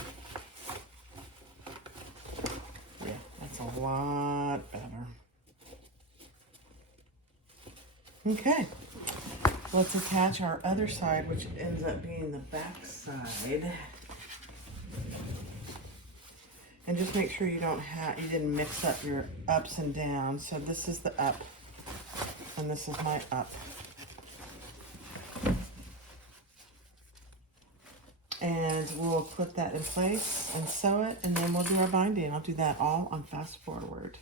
A lot better. Okay, let's attach our other side, which ends up being the back side, and just make sure you didn't mix up your ups and downs. So this is the up, and this is my up. And we'll put that in place and sew it, and then we'll do our binding. I'll do that all on fast forward.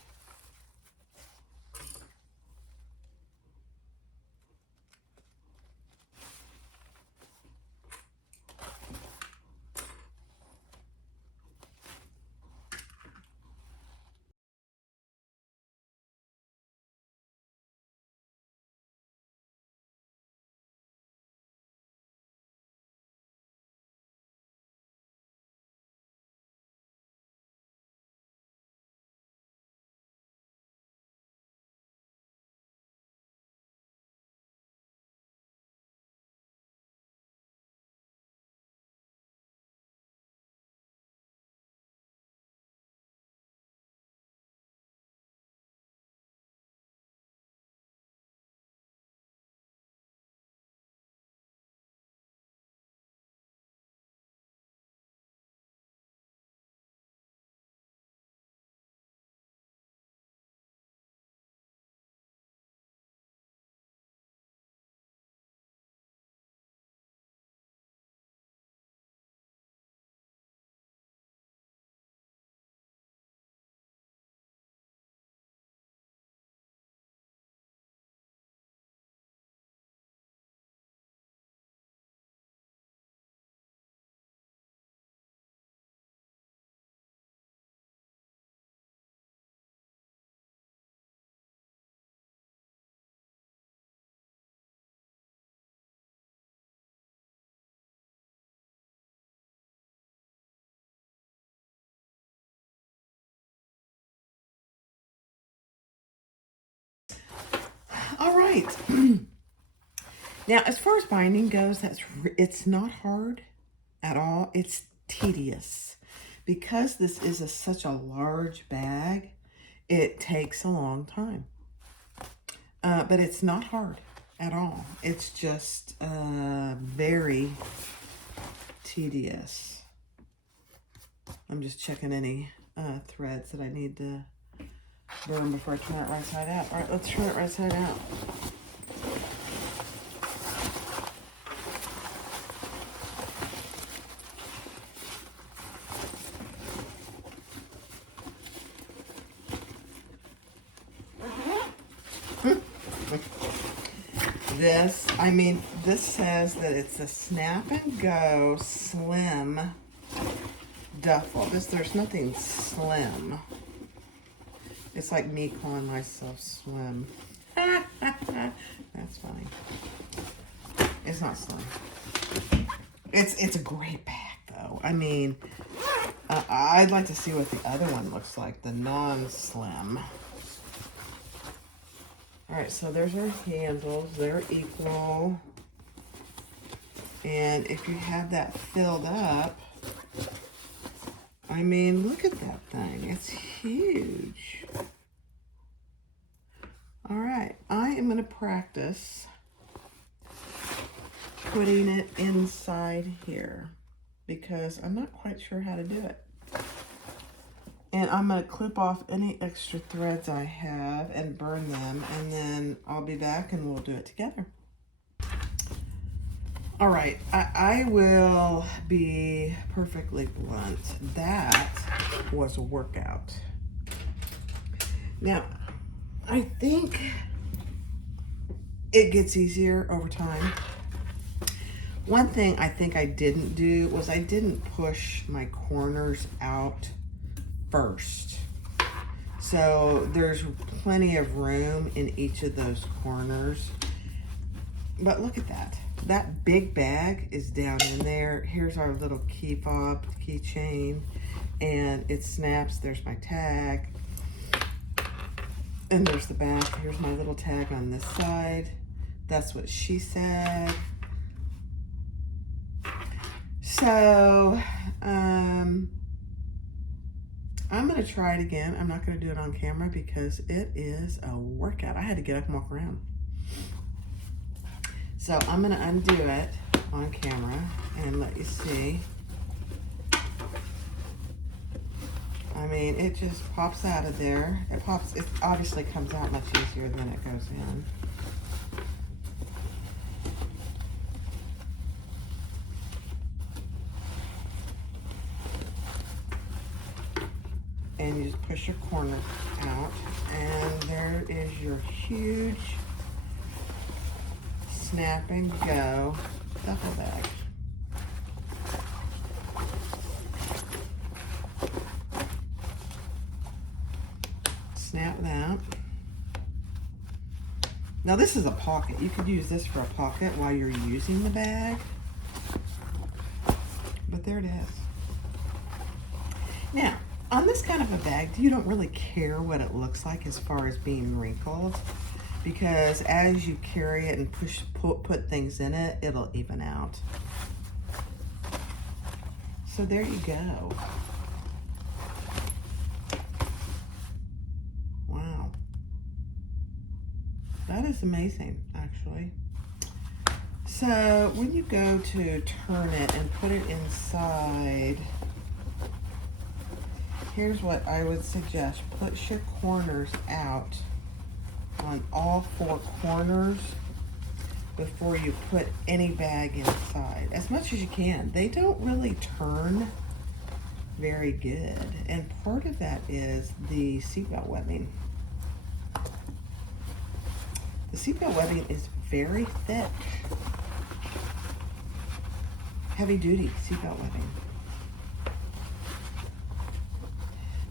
All right. Now, as far as binding goes, it's not hard at all. It's tedious. Because this is such a large bag, it takes a long time. But it's not hard at all. It's just very tedious. I'm just checking any threads that I need to burn before I turn it right side out. All right, let's turn it right side out. This says that it's a snap and go slim duffel. There's nothing slim. It's like me calling myself slim. That's funny. It's not slim. It's a great bag though. I mean, I'd like to see what the other one looks like, the non-slim. All right, so there's our handles. They're equal. And if you have that filled up, I mean, look at that thing. It's huge. All right, I am going to practice putting it inside here because I'm not quite sure how to do it. And I'm going to clip off any extra threads I have and burn them, and then I'll be back and we'll do it together. All right, I will be perfectly blunt. That was a workout. Now, I think it gets easier over time. One thing I think I didn't do was I didn't push my corners out first. So there's plenty of room in each of those corners. But look at that. That big bag is down in there. Here's our little key fob, keychain, and it snaps. There's my tag. And there's the back. Here's my little tag on this side. That's what she said. So, I'm going to try it again. I'm not going to do it on camera because it is a workout. I had to get up and walk around. So I'm going to undo it on camera and let you see. I mean, it just pops out of there. It obviously comes out much easier than it goes in. And you just push your corner out, and there is your huge snap and go duffel bag. Snap that. Now this is a pocket. You could use this for a pocket while you're using the bag. But there it is. Now, on this kind of a bag, you don't really care what it looks like as far as being wrinkled, because as you carry it and put things in it, it'll even out. So there you go. Wow. That is amazing, actually. So when you go to turn it and put it inside, here's what I would suggest. Put your corners out on all four corners before you put any bag inside, as much as you can. They don't really turn very good, and part of that is the seatbelt webbing. The seatbelt webbing is very thick, heavy duty seatbelt webbing.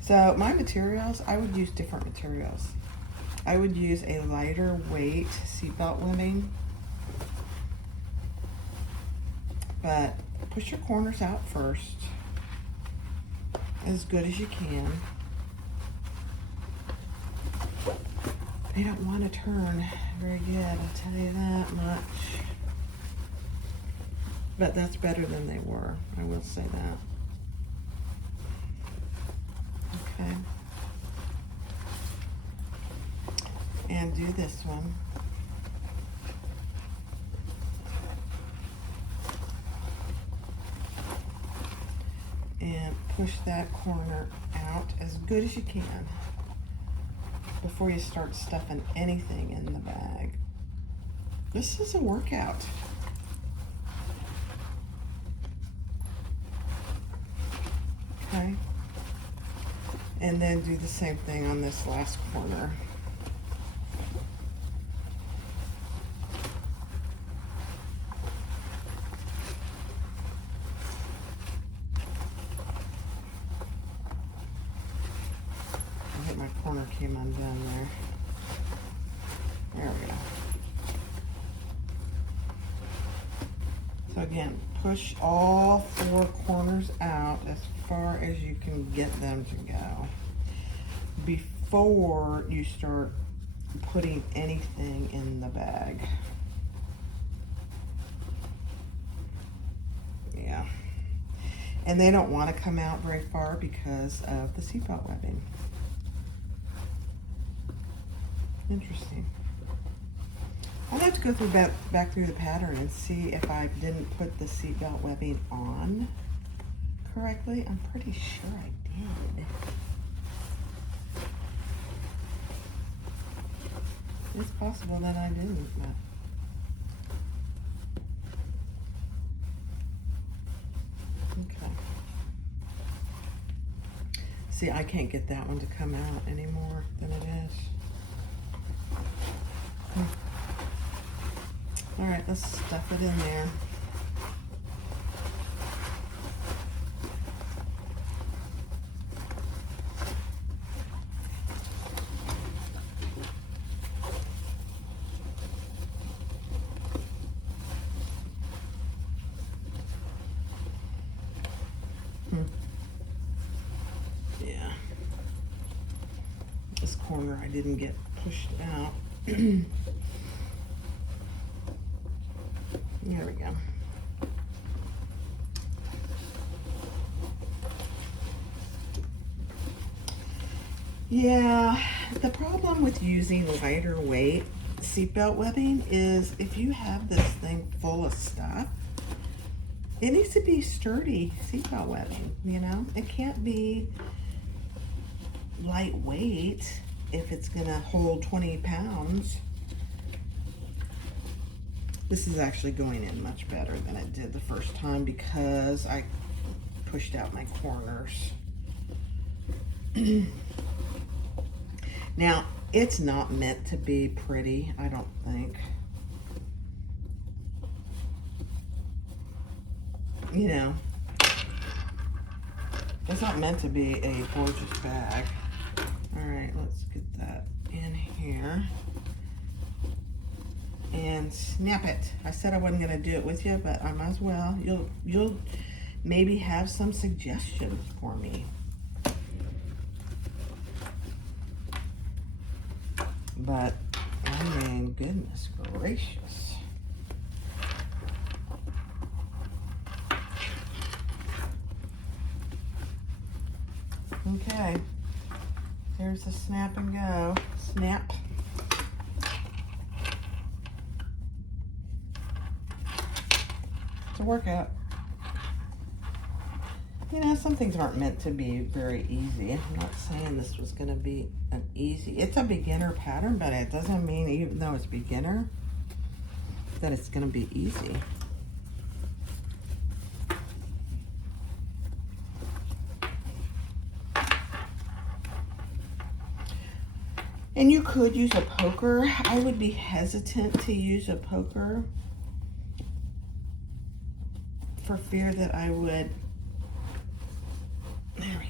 So my materials, I would use different materials. I would use a lighter weight seatbelt webbing, but push your corners out first as good as you can. They don't want to turn very good, I'll tell you that much. But that's better than they were, I will say that. Okay. And do this one. And push that corner out as good as you can before you start stuffing anything in the bag. This is a workout. Okay. And then do the same thing on this last corner. My corner came undone there. There we go. So again, push all 4 corners out as far as you can get them to go before you start putting anything in the bag. Yeah. And they don't want to come out very far because of the seatbelt webbing. Interesting. I'll have to go through back through the pattern and see if I didn't put the seatbelt webbing on correctly. I'm pretty sure I did. It's possible that I didn't, but okay. See, I can't get that one to come out any more than it is. All right, let's stuff it in there. Yeah. This corner I didn't get pushed out. There we go. Yeah, the problem with using lighter weight seatbelt webbing is if you have this thing full of stuff, it needs to be sturdy seatbelt webbing, you know? It can't be lightweight if it's gonna hold 20 pounds. This is actually going in much better than it did the first time because I pushed out my corners. Now, it's not meant to be pretty, I don't think. You know, it's not meant to be a gorgeous bag. All right, let's get that in here. And snap it. I said I wasn't gonna do it with you, but I might as well. You'll maybe have some suggestions for me. But I mean, goodness gracious. Okay. Here's the snap and go. Snap. It's a workout. You know, some things aren't meant to be very easy. I'm not saying this was going to be an easy. It's a beginner pattern, but it doesn't mean, even though it's beginner, that it's going to be easy. And you could use a poker. I would be hesitant to use a poker for fear that I would, there we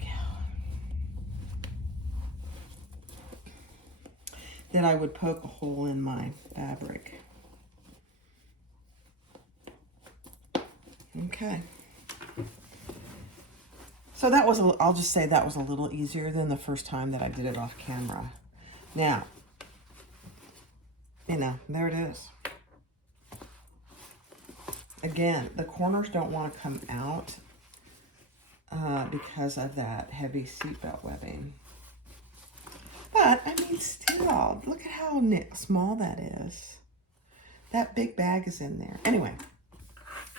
go, that I would poke a hole in my fabric. Okay. So that was, I'll just say that was a little easier than the first time that I did it off camera. Now, you know, there it is. Again, the corners don't want to come out because of that heavy seatbelt webbing. But, I mean, still, look at how small that is. That big bag is in there. Anyway,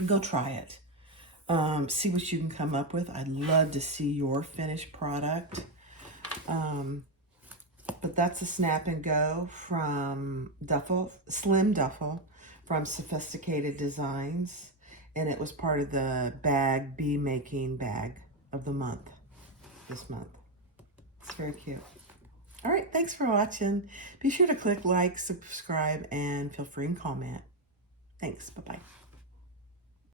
go try it. See what you can come up with. I'd love to see your finished product. But that's a snap and go from Duffle, Slim Duffle from Sophisticated Designs. And it was part of the bee making bag of the month, this month. It's very cute. All right, thanks for watching. Be sure to click like, subscribe, and feel free and comment. Thanks, bye-bye.